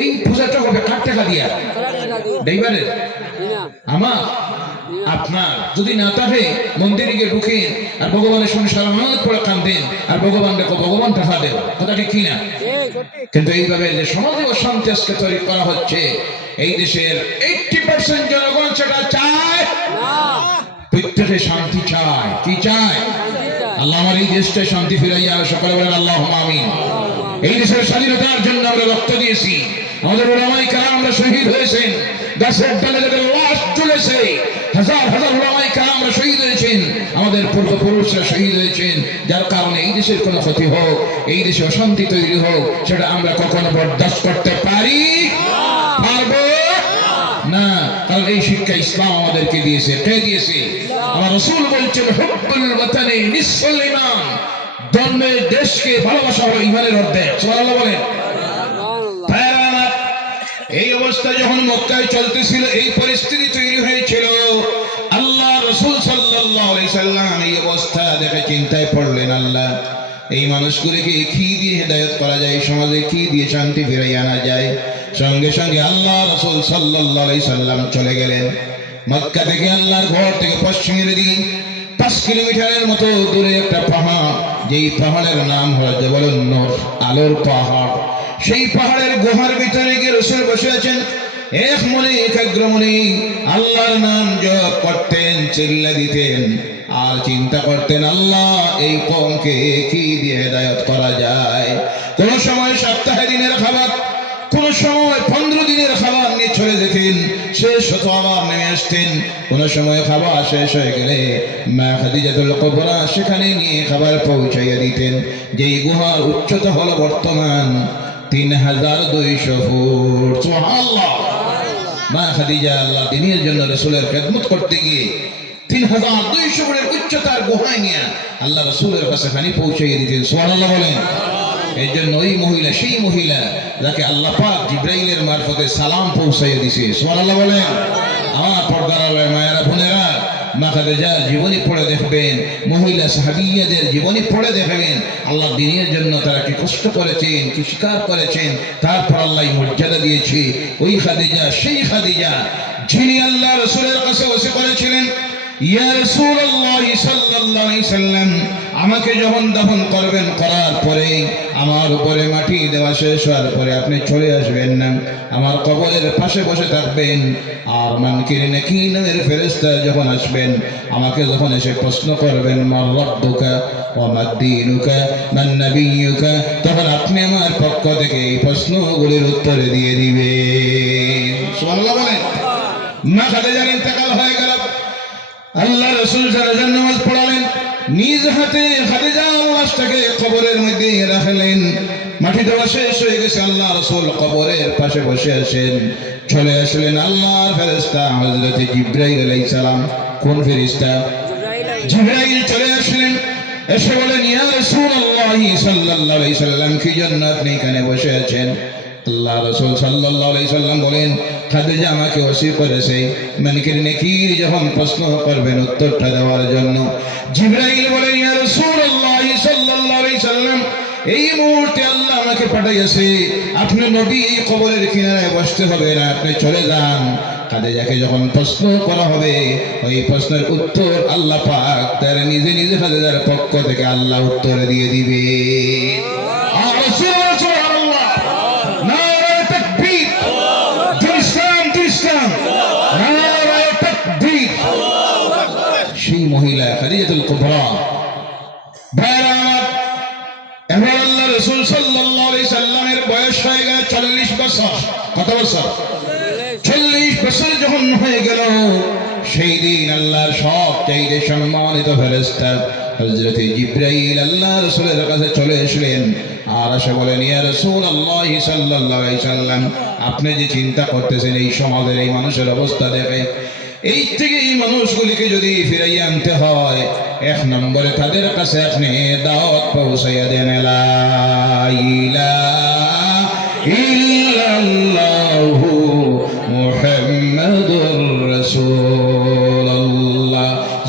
এই পূজাটা হবে কার টাকা দিয়া? ড্রাইভারের? আমার? আপনার? যদি না থাকে মন্দিরে গিয়ে ঢুকেন আর ভগবানের সঙ্গে সালামাত পড়ে কাঁদেন আর ভগবান দেখো, ভগবান টাকা দেব। কথা ঠিক কিনা? কিন্তু এইভাবে যে সমাজে অশান্তি আজকে তৈরি করা হচ্ছে, এই দেশের 80% জনগণ সেটা চায় না। প্রত্যেকে শান্তি চায়। কি চায়? আল্লাহ আমার এই দেশটা শান্তি ফিরাইয়া সকলে বলেন আল্লাহুম্মা আমিন। এই দেশের স্বাধীনতার জন্য আমরা রক্ত দিয়েছি, আমাদের উলামায়ে কেরাম আমরা শহীদ হয়েছেন, গাছের ডালে যাদের লাশ ঝুলেছে, হাজার হাজার উলামায়ে কেরাম আমরা শহীদ হয়েছেন, আমাদের পূর্বপুরুষরা শহীদ হয়েছেন। যার কারণে এই দেশের কোনো ক্ষতি হোক, এই দেশে অশান্তি তৈরি হোক, সেটা আমরা কখনো বরদাস্ত করতে পারি পারবো না। কারণ এই শিক্ষা ইসলাম আমাদেরকে দিয়েছে। কে দিয়েছে? আমার রাসূল বলছেন, হুব্বুল ওয়াতানি নিসফুল ঈমান। ধর্মের দেশকে ভালোবাসা হলো ঈমানের অর্ধেক। সুবহানাল্লাহ বলেন। এই অবস্থা যখন মক্কায় চলতেছিল, এই পরিস্থিতি তৈরি হয়েছিল, আল্লাহ রাসূল সাল্লাল্লাহু আলাইহি সাল্লাম এই অবস্থা দেখে চিন্তায় পড়লেন, আল্লাহ এই মানুষগুলিকে কি দিয়ে হেদায়েত করা যায়, সমাজে কি দিয়ে শান্তি ফিরিয়ে আনা যায়। সঙ্গে সঙ্গে আল্লাহ রাসূল সাল্লাল্লাহু আলাইহি সাল্লাম চলে গেলেন মক্কা থেকে। আল্লাহর ঘর থেকে পশ্চিমের দিকে 5 কিলোমিটারের মতো দূরে একটা পাহাড়, যেই পাহাড়ের নাম হলো জবলুন নূর, আলোর পাহাড়। সেই পাহাড়ের গুহার ভিতরে গিয়ে রাসূল বসে আছেন। এক মনে একাগ্র মনে আল্লাহর নাম জপ করতেন, চিল্লা দিতেন আর চিন্তা করতেন, আল্লাহ এই কওমকে কি দিয়ে হেদায়েত করা যায়। কোন সময় সপ্তাহে দিনের খাবার, কোন সময় 15 দিনের খাবার নিয়ে চলে যেতেন, শেষ হতো আবার নেমে আসতেন। কোন সময় খাবার শেষ হয়ে গেলে মা খাদিজাতুল কুবরা সেখানে নিয়ে খাবার পৌঁছাইয়া দিতেন। যেই গুহার উচ্চতা হলো বর্তমান 3200 ফুট। সুবহানাল্লাহ। মা খাদিজা আল্লাহ দিনের জন্য রাসূলের খেদমত করতে গিয়ে 3200 ফুটের উচ্চতার গুহায় নিয়ে আল্লাহ রাসূলের কাছে পানি পৌঁছাইয়ে দিতেন। সুবহানাল্লাহ বলেন। এই জন্য ওই মহিলা সেই মহিলা যাকে আল্লাহ পাক জিবরাইলের মারফতে সালাম পৌঁছাইয়ে দিয়েছে। সুবহানাল্লাহ বলেন। আমার পর্দার মায়েরা বোনেরা, মা খাদিজার জীবনী পড়ে দেখবেন, মহিলা সাহাবিয়াদের জীবনী পড়ে দেখবেন, আল্লাহ দিনের জন্য তারা কি কষ্ট করেছেন, কি স্বীকার করেছেন, তারপর আল্লাহ মর্যাদা দিয়েছে। ওই খাদিজা সেই খাদিজা যিনি আল্লাহ রাসূলের কাছে বসে করেছিলেন, ইয়া রাসূলুল্লাহ সাল্লাল্লাহু আলাইহি সাল্লাম, আমাকে যখন দাফন করবেন, করার পরে আমার উপরে মাটি দেওয়া শেষ হওয়ার পরে আপনি চলে আসবেন না, আমার কবরের পাশে বসে থাকবেন। আর মুনকির নাকিরের ফেরেশতা যখন আসবেন, আমাকে যখন এসে প্রশ্ন করবেন মান রাব্বুকা ওয়া মা দীনুকা মান নাবিয়্যুকা, তখন আপনি আমার পক্ষ থেকে এই প্রশ্নগুলির উত্তর দিয়ে দিবেন। সুবহানাল্লাহ বলেন। মা খাদিজার ইন্তেকাল হয়ে গেল, আল্লাহ রাসূল জানাজার নামাজ পড়ালেন, নিজ হাতে খাদিজার লাশটাকে কবরের মধ্যে রাখলেন। মাটি দেওয়া শেষ হয়ে গেছে, আল্লাহ রাসূল কবরের পাশে বসে আছেন। চলে আসলেন আল্লাহর ফেরেশতা হযরত জিবরাইল আলাইহিস সালাম। কোন ফেরেশতা? জিবরাইল চলে আসলেন, এসে বলেন ইয়া রাসূলুল্লাহ সাল্লাল্লাহু আলাইহি সাল্লাম, কি জন্য আপনি এখানে বসে আছেন? আল্লাহ রাসূল সাল্লাল্লাহু আলাইহি সাল্লাম বলেন, খাদিজা আমাকে ওসি করেছে মুনকির নাকির যখন প্রশ্ন করবেন উত্তরটা দেওয়ার জন্য। জিবরাইল বলেন ইয়া রাসূলুল্লাহ সাল্লাল্লাহু আলাইহি সাল্লাম, এই মুহূর্তে আল্লাহ আমাকে পাঠিয়েছে, আপনি নবী এই কবরের কিনারায় বসতে হবে না, আপনি চলে যান। খাদিজাকে যখন প্রশ্ন করা হবে, ওই প্রশ্নের উত্তর আল্লাহ পাক তার নিজে নিজে খাদিজার পক্ষ থেকে আল্লাহ উত্তর দিয়ে দিবে। আর রাসূল সুবহানাল্লাহ, নারে তাকবীর, ইসলাম, নারে তাকবীর। সেই মহিলা খাদিজাতুল কুবরা, ভাইরা আমার, এবার আল্লাহ রাসূল সাল্লাল্লাহু আলাইহি সাল্লামের বয়স হয়ে গেল 40 বছর। কত বছর? 40 বছর যখন হয়ে গেল, সেই দিন আল্লাহর সবচেয়ে সম্মানিত ফেরেশতা হযরত জিবরাইল আল্লাহ রাসূলের কাছে চলে আসলেন। আর এসে বলেন ইয়া রাসূলুল্লাহ সাল্লাল্লাহু আলাইহি সাল্লাম, আপনি যে চিন্তা করতেছেন এই সমাজের এই মানুষের অবস্থা দেখে, এই থেকে এই মানুষগুলিকে যদি ফিরাইয়া আনতে হয়, এক নম্বরে তাদের কাছে আপনি দাওয়াত পৌঁছাইয়া দেন, লা ইলাহা ইল্লাল্লাহু মুহাম্মাদুর রাসূলুল্লাহ।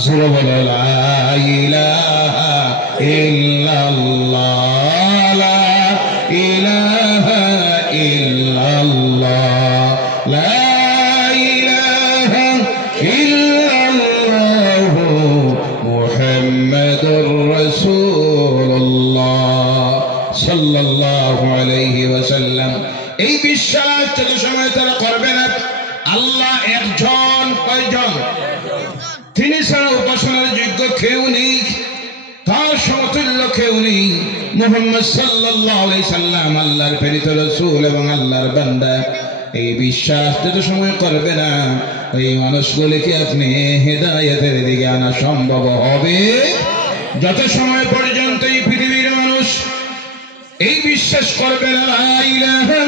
জোরে বলো লা ইলাহা ইল্লাল্লাহ, লা ইলাহা ইল্লাল্লাহ, লা ইলাহা ইল্লাল্লাহু মুহাম্মাদুর রাসূলুল্লাহ সাল্লাল্লাহু আলাইহি ওয়াসাল্লাম। এই বিশ্বাস যত সময় তারা করবে না, আল্লাহ একজন, কয়জন? তিনি ছাড়া উপাসনার যোগ্য কেউ নেই, তার সমতুল্য কেউ নেই। মুহাম্মদ সাল্লাল্লাহু আলাইহি সাল্লাম আল্লাহর প্রেরিত রাসূল এবং আল্লাহর বান্দা। এই বিশ্বাস যত সময় করবে না, ওই মানুষগুলিকে আপনি হেদায়েতের দিকে আনা সম্ভব হবে। যত সময় পর্যন্ত এই পৃথিবীর মানুষ এই বিশ্বাস করবে না লা ইলাহা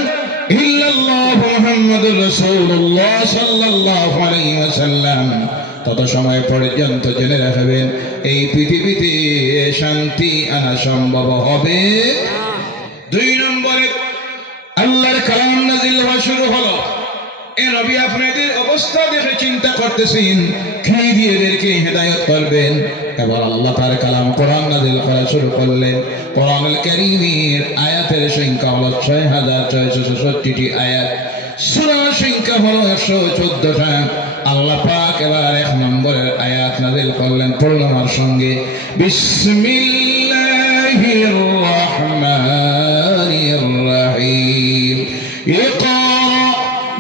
ইল্লাল্লাহ মুহাম্মাদুর রাসূলুল্লাহ সাল্লাল্লাহু আলাইহি ওয়াসাল্লাম, তত সময় পর্যন্ত জেনে রাখবেন এই পৃথিবীতে শান্তি আনা সম্ভব হবে। 2 নম্বরে আল্লাহর কালাম নাযিল হওয়া শুরু হলো। এ নবী, আপনাদের অবস্থা দেখে চিন্তা করতেছেন কি দিয়ে এদেরকে হেদায়েত করবেন। এবার আল্লাহ তার কালাম কোরআন নাযিল করা শুরু করলেন। কোরআনুল কারীমের আয়াতের সংখ্যা হলো ৬৬৬৬টি আয়াত, সূরার সংখ্যা হলো ১১৪টা। আল্লাহ পাক এবার 1 নম্বরের আয়াত নাযিল করলেন, পড়ুন আমার সঙ্গে, বিসমিল্লাহির রহমানির রহিম। ইকরা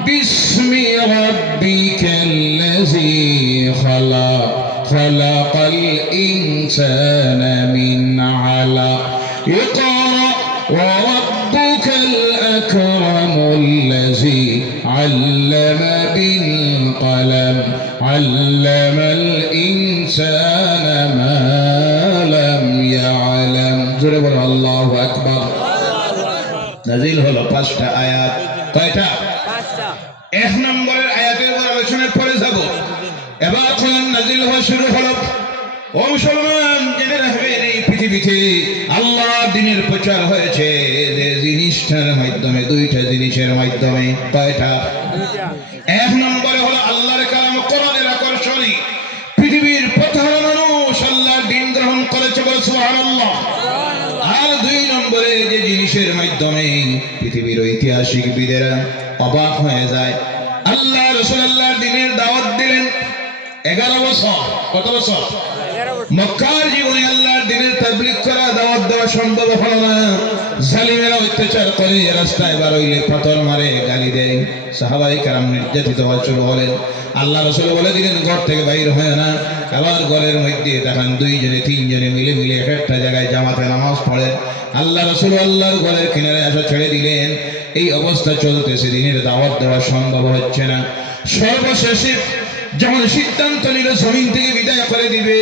বিসমি রাব্বিকাল্লাযী খালাক, খালাকাল ইনসানা মিন আলাক। ইকরা ওয়া রাব্বুকাল আকরামুল্লাযী আল্লামা বিল কলম, আল্লামাল ইনসানা মা লাম ইয়ালাম। জোরে বলো আল্লাহু আকবার। নাযিল হলো 5টা আয়াত। কয়টা? 5টা। 1 নম্বরের আয়াতের উপর আলোচনা করে যাব। এবার কোরআন নাযিল হওয়া শুরু হলো। ও মুসলমান, জেনে রাখবেন এই পৃথিবীতে আল্লাহর দ্বীনের প্রচার হয়েছে যে জিনিসটার মাধ্যমে, 2টা জিনিসের মাধ্যমে। কয়টা? 2টা। 1 নম্বরে হলো আল্লাহর কালাম, কোরআনের আকর্ষণী। পৃথিবীর প্রথম মানুষ আল্লাহর দ্বীন গ্রহণ করেছে, বলে সুবহানাল্লাহ। আর 2 নম্বরে যে জিনিসের মাধ্যমে পৃথিবীর ঐতিহাসিকবিদেরা অবাক হয়ে যায়, আল্লাহ রাসূল আল্লাহর দ্বীনের দাওয়াত দিলেন 11 বছর। কত বছর? 11 বছর। মক্কার জীবনে আল্লাহর দ্বীনের তাবলীগ তাবলীগ করা, দাওয়াত দেওয়া সম্ভব হলো না। জালিমেরা অত্যাচার করে, রাস্তায় বার হইলে পাথর মারে, গালি দেয়। সাহাবায়ে কেরাম নির্যাতিত হওয়া শুরু হলেন। আল্লাহ রাসূল বলে দিলেন, ঘর থেকে বাইর হয় না। আবার ঘরের মধ্যে দেখেন দুইজনে তিনজনে মিলে মিলে একটা জায়গায় জামাতে নামাজ পড়েন। আল্লাহ রাসূল আল্লাহর ঘরের কিনারে আসা ছেড়ে দিলেন। এই অবস্থা চলতেছে, দিনের দাওয়াত দেওয়া সম্ভব হচ্ছে না। সর্বশেষে যখন সিদ্ধান্ত নিল জমিন থেকে বিদায় করে দিবে,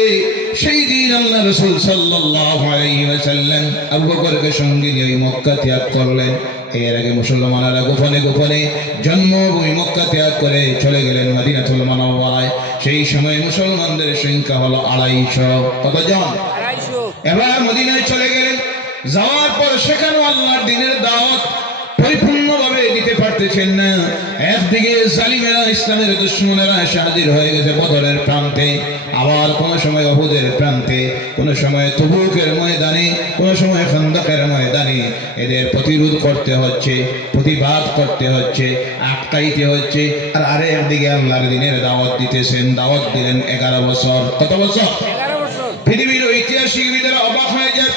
সেই দিন আল্লাহ রাসূল সাল্লাল্লাহু আলাইহি ওয়াসাল্লাম আবু বকরকে সঙ্গে নিয়ে মক্কা ত্যাগ করলেন। এর আগে মুসলমানেরা গোপনে গোপনে জন্মভূমি মক্কা ত্যাগ করে চলে গেলেন মদিনাতুল মুনাওয়ারায়। সেই সময় মুসলমানদের সংখ্যা হলো 250। কতজন? 250। এবার মদিনায় চলে গেলেন। যাওয়ার পর সেখানেও আল্লাহর দ্বীনের দাওয়াত পরিপূর্ণভাবে দিতে পারতেছেন না। একদিকে জালিমেরা, ইসলামের দুশমনেরা এসে হাজির হয়ে গেছে বদরের প্রান্তে, আবার কোন সময় উহুদের প্রান্তে, কোন সময় তবুকের ময়দানে, কোন সময় খন্দকের ময়দানে। এদের প্রতিরোধ করতে হচ্ছে, প্রতিবাদ করতে হচ্ছে, আটকাইতে হচ্ছে। আর একদিকে আল্লাহর দ্বীনের দাওয়াত দিতেছেন। দাওয়াত দিলেন 11 বছর। কত বছর? 11 বছর। পৃথিবীর ঐতিহাসিকবিদেরা অবাক হয়ে যায়,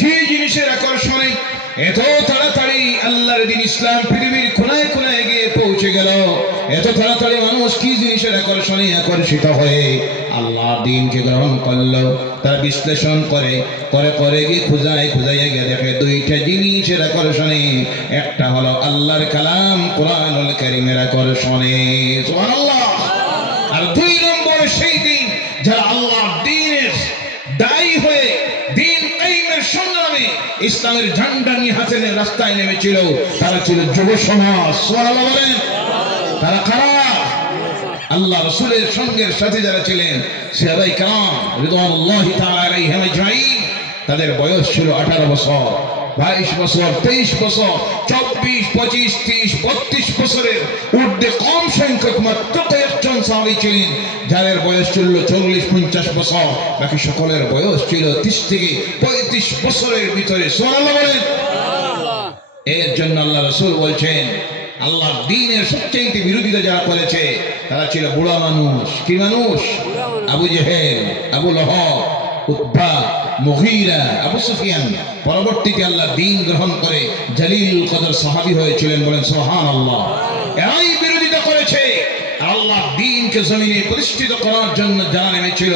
কি জিনিসের আকর্ষণে এত তাড়াতাড়ি আল্লাহর দ্বীন ইসলাম পৃথিবীর কোনায় কোনায় গিয়ে পৌঁছে গেল। এত তাড়াতাড়ি মানুষ কি জিনিসের আকর্ষণে আকর্ষিত হয়ে আল্লাহর দ্বীনকে গ্রহণ করলো। তারা বিশ্লেষণ করে করে করে গিয়ে খুঁজাইয়া গিয়ে দেখে দুইটা জিনিসের আকর্ষণে। একটা হলো আল্লাহর কালাম কোরআনুল কারীমের আকর্ষণে, সুবহানাল্লাহ। আর 2 নম্বরে সেই দিন যারা আল্লাহর দ্বীনের দায়ী হয়ে দ্বীন কায়েমের সংগ্রামে ইসলামের ঝান্ডা নিয়ে হাতে নিয়ে রাস্তায় নেমেছিল, তারা ছিল যুব সমাজ। সুবহানাল্লাহ বলেন। তারা কারা? আল্লাহ রাসূলের সঙ্গের সাথে যারা ছিলেন সাহাবায়ে কেরাম রিদওয়ানুল্লাহি তাআলা আলাইহিম আজমাইন, তাদের বয়স ছিল 18 বছর, 22 বছর, 23 বছর, 24, 25, 30, 32 বছরের ঊর্ধ্বে কম সংখ্যক মাত্র কয়েকজন সাহাবী ছিলেন যাদের বয়স ছিল 40-50 বছর। বাকি সকলের বয়স ছিল 30 থেকে 35 বছরের ভিতরে। সুবহানাল্লাহ বলেন। এর জন্য আল্লাহ রাসূল বলছেন, আল্লাহর দ্বীনের সবচেয়ে বিরোধিতা যারা করেছে তারা ছিল বুড়া মানুষ। কি মানুষ? Abu Jahl, Abu Lahab, Utba, Mughira, Abu Sufyan. পরবর্তীতে আল্লাহ দ্বীন গ্রহণ করে জলিল কদর সাহাবী হয়েছিলেন। বলেন সুবহানাল্লাহ। এরাই বিরোধিতা করেছে। আল্লাহ দ্বীনকে জমিনে প্রতিষ্ঠিত করার জন্য যারা নেমেছিল,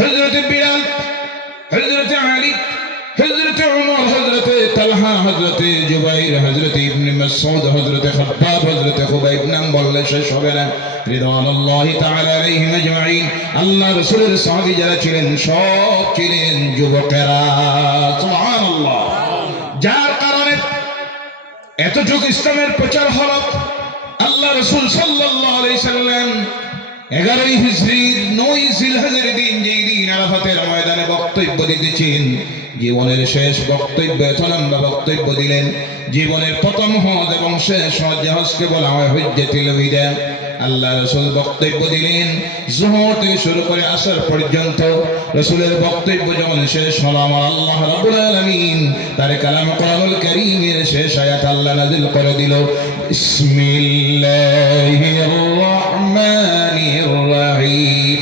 হযরত বিলাল, হযরত আলী, হযরত উমর, হযরত তালহা, হযরত জুবাইর, হযরত ইবনে মাসউদ, হযরত খাব্বাব, হযরত খুবাইব, নাম বললে শেষ হবে না। রিদওয়ানুল্লাহি তাআলা আলাইহিম আজমাইন। আল্লাহ রাসূলের সাহাবী যারা ছিলেন সব ছিলেন যুবকেরা। সুবহানাল্লাহ। যার কারণে এত যুগ ইসলামের প্রচার হলো। আল্লাহ রাসূল সাল্লাল্লাহু আলাইহি সাল্লাম 11 হিজরির 9 জিলহজের দিন, যেই দিন আরাফাতের ময়দানে বক্তব্য দিতেছেন, জীবনের শেষ বক্তব্য, এত লম্বা বক্তব্য দিলেন। জীবনের প্রথম হজ এবং শেষ হজ, হজকে বলা হয় হজ্জাতুল বিদা। আল্লাহ রাসূল বক্তব্য দিলেন যোহর থেকে শুরু করে আসর পর্যন্ত। রাসূলের বক্তব্য যখন শেষ হলো, আমার আল্লাহ রাব্বুল আলামিন তার কালাম কোরআনুল কারীমের শেষ আয়াত আল্লাহ নাযিল করে দিল, বিসমিল্লাহির রহমানির রহিম।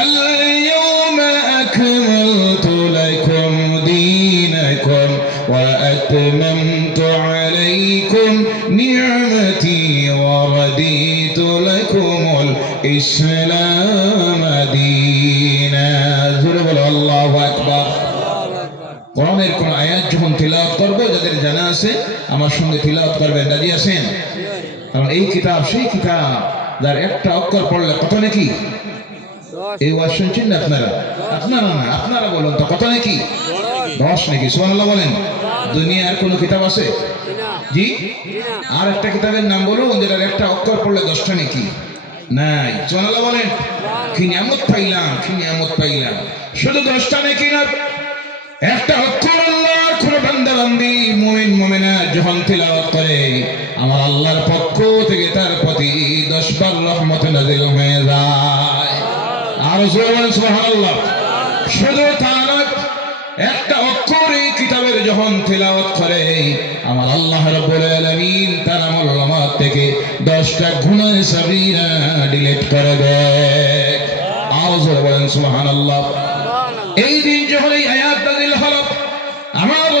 আল-ইয়াওমা আকমালতু লাকুম দীনাকুম ওয়া আতমামতু আলাইকুম নি'মাতি ওয়া রাদিতু লাকুমুল ইসলাম দীনা। জোরে বলো আল্লাহু আকবার। কোরআনের কোন আয়াত যখন তিলাওয়াত করব, যাদের জানা আছে আমার সঙ্গে তিলাওয়াত করবেন। রাজি আছেন? কারণ এই কিতাব সেই কিতাব যার একটা অক্ষর পড়লে কত নাকি। এই ওয়াজ শুনছেন না আপনারা? আপনারা না, আপনারা বলুন তো কত নাকি? 10 নাকি। সুবহানাল্লাহ বলেন। দুনিয়ার কোন কিতাব আছে? জি। আর একটা কিতাবের নাম বলুন যেটার একটা অক্ষর পড়লে 10টা নাকি। নাই। সুবহানাল্লাহ বলেন। কি নিয়ামত পাইলাম, কি নিয়ামত পাইলাম। শুধু 10টা নাকি না, একটা অক্ষর আল্লাহর কোন বান্দা বান্দি মুমিন মুমিনা যখন তিলাওয়াত করে, আমার আল্লাহর পক্ষ থেকে তার প্রতি 10 বার রহমত নাযিল হয়ে যায়। আর সুবহানাল্লাহ। শুধু তা না, একটা অক্ষর এই কিতাবের যখন তিলাওয়াত করে, আমার আল্লাহ রাব্বুল আলামিন তার আমল-নামাত থেকে 10টা গুনাহ সাগীরা ডিলিট করে দেয়। আর বলেন সুবহানাল্লাহ। এই দিন যখন এই আয়াত নাযিল হয়,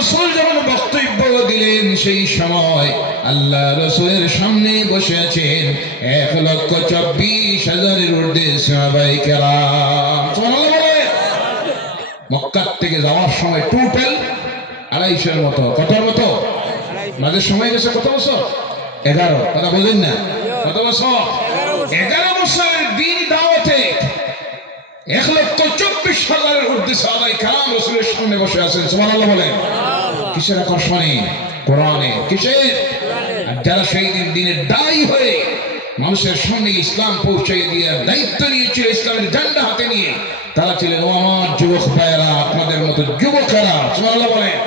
রাসূল যখন বক্তব্য দিলেন সেই সময় আল্লাহ রাসূলের সামনে বসে আছেন 1,24,000-এর ঊর্ধ্বে সাহাবায়ে কেরাম। সুবহানাল্লাহ বলেন। মক্কা থেকে যাওয়ার সময় টোটাল 250-এর মতো, কতর মতো? আমাদের সময় গেছে কত বছর? 11। কথা বলেন না, কত বছর? 11 বছরের দিন দাওয়াতে 1,24,000-এর ঊর্ধ্বে সাহাবায়ে কেরাম রাসূলের সামনে বসে আছেন। সুবহানাল্লাহ বলেন। কিসের আকর্ষণে? কোরআনে। কিসের? আর যারা সেই দিনের দায়ী হয়ে মানুষের সামনে ইসলাম পৌঁছে দিয়ে দায়িত্ব নিয়েছিল ইসলামের ঝান্ডা হাতে নিয়ে, তারা ছিলেন ও আমার যুবক ভাইয়েরা, আপনাদের মতো যুবকেরা। সুবহানাল্লাহ বলেন।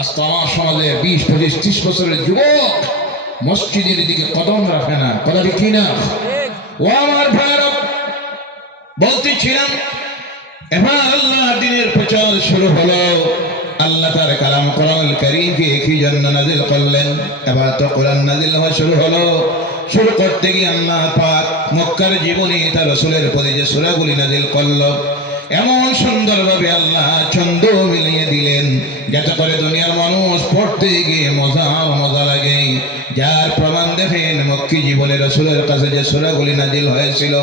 আজ তো আমার সমাজে 20, 25, 30 বছরের যুবক মসজিদের দিকে কদম রাখে না। কথা ঠিক কিনা? ও আমার ভাইয়েরা, বলতেছিলাম এবার আল্লাহ দিনের প্রচার শুরু হলো। আল্লাহ তার কালাম কোরআনুল কারীমকে কি জন্য নাযিল করলেন? এবার তো কোরআন নাযিল হওয়া শুরু হলো। শুরু করতে গিয়ে আল্লাহ পাক মক্কার জীবনে তার রাসূলের প্রতি যে সূরাগুলি নাযিল করলো, এমন সুন্দরভাবে আল্লাহ ছন্দ মিলিয়ে দিলেন যাতে করে দুনিয়ার মানুষ পড়তে গিয়ে মজা লাগে। যার প্রমাণ দেখেন মক্কি জীবনে রাসূলের কাছে যে সূরাগুলি নাযিল হয়েছিল,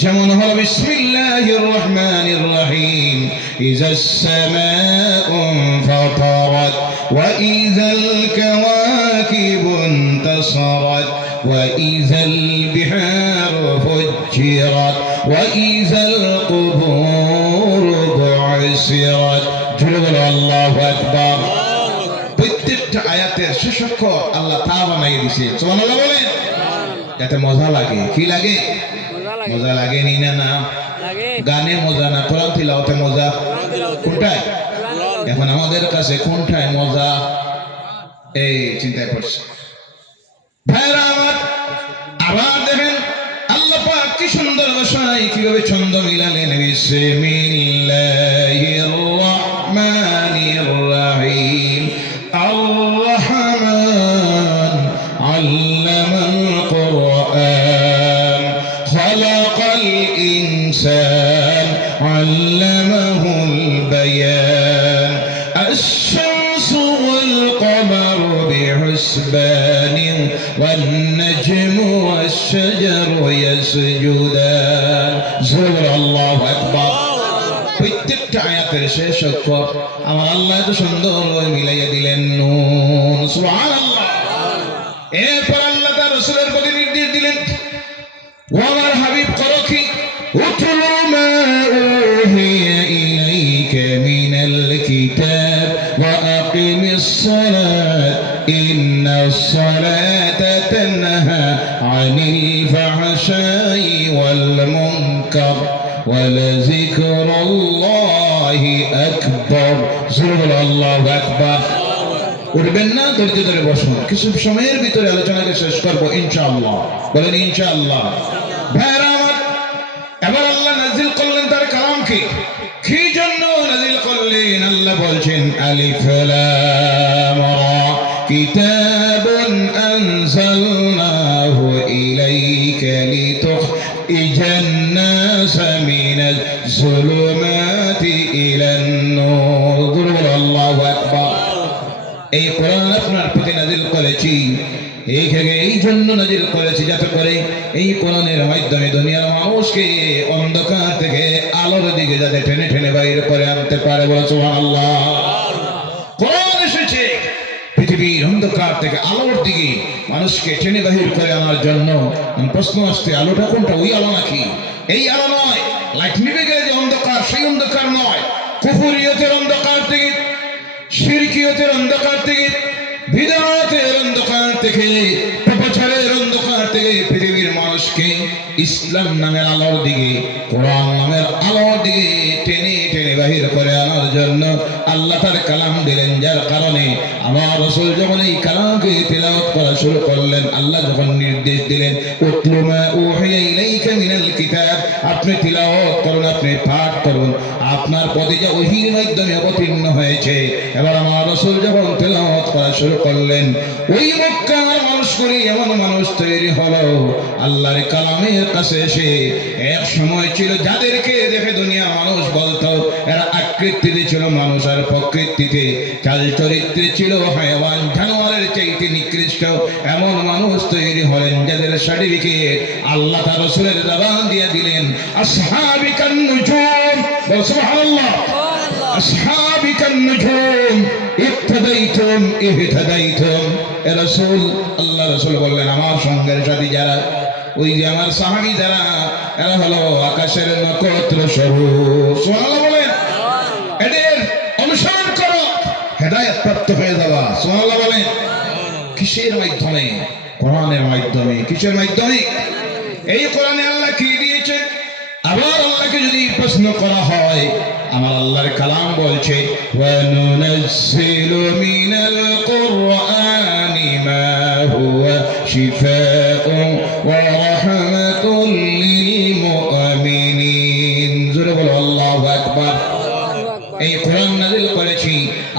যেমন হলো বিসমিল্লাহির রহমানির রহিম, ইযাস সামাউ ফাতারাত ওয়া ইযাল কাওয়াকিবু ইনতাসারাত ওয়া ইযাল বিহারু ফুজ্জিরাত ওয়া ইযাল কুবুর বু'সিরাত। জোরে বলো আল্লাহু আকবার। প্রত্যেকটা আয়াতের শেষক্ষ আল্লাহ তা বানিয়ে দিয়েছে। সুবহানাল্লাহ বলেন। যাতে মজা লাগে। কি লাগে? মজা লাগে নি না? না গানে মজা না, কোরআন তিলাওয়াতে মজা। কোনটায়? এখন আমাদের কাছে কোনটায় মজা এই চিন্তায় পড়ছে। ভাইরা আমার, আবার দেখেন আল্লাহ পাক কি সুন্দর ভাষায় কিভাবে ছন্দ মিলালেন। বিসমিল্লাহির রহমানির রহিম, আর-রহমান আল্লামাল কুরআন, খালাকাল ইনসান আল্লামাহুল বায়ান, আশ-শামসু ওয়াল কমারু বিহুসবান ওয়ান নাজমু ওয়াশ-শাজারু ইয়াসজুদান। আল্লাহু আকবার। প্রত্যেকটা আয়াতের শেষ অক্ষর আমার আল্লাহ এত সুন্দর মিলাইয়া দিলেন নুন। সুবহানাল্লাহ। এরপর আল্লাহ তার রাসূলের প্রতি নির্দেশ দিলেন, ও আমার হাবিব করো কি? উতলু মা উহিয়া ইলাইকা মিনাল কিতাব ওয়া আকিমিস সালাত ইন্নাস সালাতা তানহা আনিল ফাহশাই ওয়াল মুনকার ওয়ালাযিকরুল্লাহি আকবার। আল্লাহু আকবার। উঠবেন না, ধৈর্য ধরে বসুন। কিছু সময়ের ভিতরে আলোচনাকে শেষ করবো ইনশাআল্লাহ। বলেন ইনশাআল্লাহ। ভাইরা আমার, এবার আল্লাহ নাযিল করলেন তার কালামকে। কি জন্য নাযিল করলেন? আল্লাহ বলছেন আলিফ লাম রা, কিতাবুন আনজালনাহু ইলাইকা লিতুখরিজান নাসা মিনাজ যুলুমাতি ইলান নূর। আল্লাহু আকবার। এই কোরআন আপনার প্রতি নাযিল করেছি, এই জন্য নাযিল করেছি যাতে করে এই কোরআনের মাধ্যমে দুনিয়ার মানুষকে অন্ধকার থেকে আলোর দিকে যাতে টেনে টেনে বাইরে করে আনতে পারে। বলে সুবহানাল্লাহ। কোরআন এসেছে পৃথিবীর অন্ধকার থেকে আলোর দিকে মানুষকে টেনে বাহির করে আনার জন্য। প্রশ্ন আসছে, আলোটা কোনটা? ওই আলো নাকি? এই আলো নয়। লাইট নিভে গেলে যে অন্ধকার, সেই অন্ধকার নয়। কুফরিয়তের অন্ধকার থেকে, শিরকিয়তের অন্ধকার থেকে, বিদআতের অন্ধকার থেকে, পাপাচারের অন্ধকার থেকে পৃথিবীর মানুষকে ইসলাম নামের আলোর দিকে, কোরআন নামের আলোর দিকে টেনে টেনে বাহির করে আনার জন্য আল্লাহ তার কালাম দিলেন। যার কারণে আমার রাসূল যখন এই কালামকে তিলাওয়াত করা শুরু করলেন, আল্লাহ যখন নির্দেশ দিলেন উতলু মা উহিয়া ইলাইকা আলাইকা মিনাল কিতাব, আপনি তিলাওয়াত করুন, আপনি পাঠ করুন। আপনার প্রতি যে ওহীর মাধ্যমে অবতীর্ণ হয়েছে। এবার আমার রাসূল যখন তিলাওয়াত করা শুরু করলেন, ওই মক্কার মানুষগুলি এমন মানুষ তৈরি হলো আল্লাহর কালামের কাছে এসে। এক সময় ছিল যাদেরকে দেখে দুনিয়া মানুষ বলতো এরা আকৃতিতে ছিল মানুষ আর প্রকৃতিতে চাল চরিত্রে ছিল হায়াওয়ান, জানোয়ারের চাইতে নিকৃষ্ট। এমন মানুষ তৈরি হলেন যাদের সার্টিফিকেট আল্লাহ তার রাসূলের জবান দিয়ে দিলেন, আসহাবিকান নুজুম, বল সুবহানাল্লাহ, আসহাবিকান নুজুম ইহতাদাইতুম ইহতাদাইতুম। এ রাসূল, আল্লাহ রাসূল বললেন আমার সঙ্গের সাথী যারা, ওই যে আমার সাহাবী যারা, এরা হলো আকাশের নক্ষত্র স্বরূপ। সুবহানাল্লাহ বলেন, এদের অনুসরণ করো, হেদায়েত প্রাপ্ত হয়ে যাবা। সুবহানাল্লাহ বলেন। কিসের মাধ্যমে? কোরআনের মাধ্যমে। কিসের মাধ্যমে? এই কোরআনে আল্লাহ কি দিয়েছেন? আবার আল্লাহকে যদি প্রশ্ন করা হয়, আমার আল্লাহর কালাম বলছে, ওয়া নুনাজ্জিলু মিনাল কুরআনি মা হুয়া শিফাউন ওয়া রাহমাতুল লিল মুমিনিন। জোরে বলো আল্লাহু আকবার। এই কোরআন নাযিল করেছি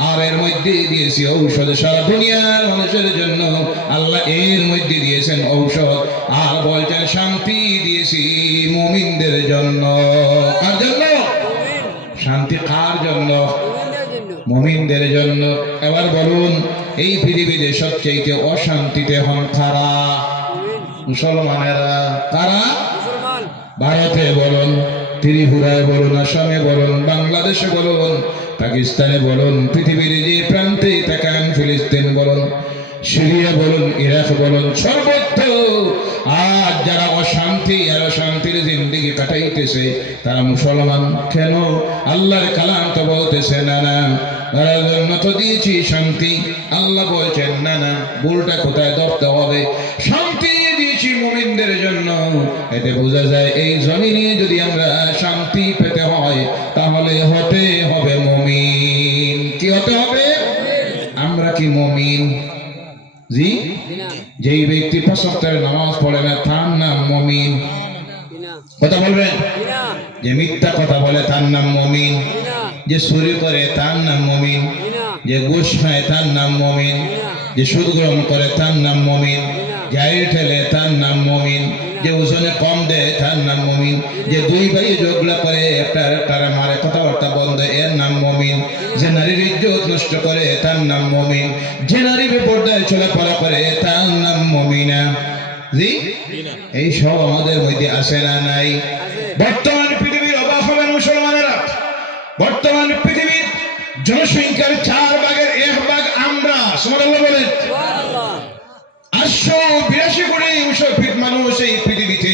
আর এর মধ্যে দিয়েছি ঔষধ সারা দুনিয়ার মানুষের জন্য। আল্লাহ এর মধ্যে দিয়েছেন ঔষধ আর বলছেন শান্তি দিয়েছি মুমিনদের জন্য। কার জন্য? শান্তি কার জন্য? মুমিনদের জন্য। এবার বলুন, এই পৃথিবীতে সবচেয়ে অশান্তিতে হন কারা? মুসলমানেরা। কারা? ভারতে বলুন, ত্রিপুরায় বলুন, আসামে বলুন, বাংলাদেশে বলুন, পাকিস্তানে বলুন, পৃথিবীর যে প্রান্তে তাকান, ফিলিস্তিন বলুন, সিরিয়া বলুন, ইরাক বলুন, সর্বত্র আজ যারা অশান্তি আর অশান্তির জিন্দেগি কাটাইতেছে তারা মুসলমান। কেন? আল্লাহর কালাম তো বলতেছে না না তার জন্য তো দিয়েছি শান্তি। আল্লাহ বলছেন না না, ভুলটা কোথায় ধরতে হবে? শান্তি দিয়েছি মুমিনদের জন্য। এতে বোঝা যায় এই জমিনে যদি আমরা শান্তি পেতে হয় তাহলে হতে হবে মুমিন। কি হতে হবে? আমরা কি মুমিন? জি। যেই ব্যক্তি ৫ ওয়াক্তের নামাজ পড়ে না তার নাম মুমিন। কথা বলবেন? যে মিথ্যা কথা বলে তার নাম মুমিন, যে চুরি করে তার নাম মুমিন, যে ঘুষ খায় তার নাম মুমিন, যে সুদ গ্রহণ করে তার নাম মুমিন, জাহির ঠেলে তার নাম মুমিন, যে ওজনে কম দেয় তার নাম মুমিন, যে দুই ভাই ঝগড়া করে একটা আরেকটারে মারে, কথাবার্তা বন্ধ, এর নাম মুমিন, যে নারীর ইজ্জত নষ্ট করে তার নাম মুমিন, যে নারী বেপরদায় চলাফেরা করে তার নাম মুমিনা। জি, এই সব আমাদের মধ্যে আছে না নাই? বর্তমান পৃথিবীর অবাক হবেন মুসলমানেরা, বর্তমান পৃথিবীর জনসংখ্যার 4 ভাগের 1 ভাগ আমরা। সুবহানাল্লাহ বলেন। 882 কোটি মুসলমান মানুষ এই পৃথিবীতে।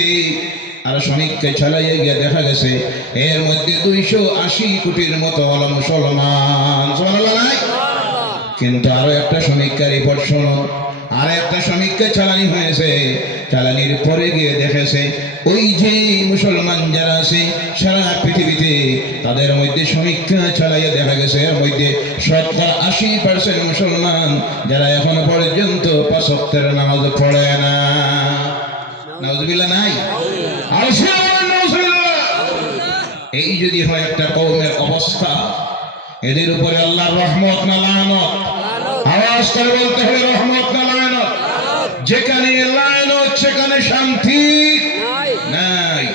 আর সমীক্ষা চালাইয়ে গিয়ে দেখা গেছে এর মধ্যে 280 কোটির মতো হলো মুসলমান। সুবহানাল্লাহ নাই? কিন্তু আরো একটা সমীক্ষা রিপোর্ট শোনো, আর একটা সমীক্ষা চালানি হয়েছে। চালানির পরে গিয়ে দেখেছে ওই যে মুসলমান যারা আছে সারা পৃথিবীতে তাদের মধ্যে সমীক্ষা চালাইয়া দেখা গেছে এর মধ্যে 80% মুসলমান যারা এখনো পর্যন্ত 5 ওয়াক্তের নামাজ পড়ে না। নাউজুবিল্লাহ নাই? আর এই যদি হয় একটা কওমের অবস্থা, এদের উপরে আল্লাহর রহমত না লানত? আওয়াজ করে বলতে হবে রহমত না লানত? যেখানে লানত সেখানে শান্তি নাই।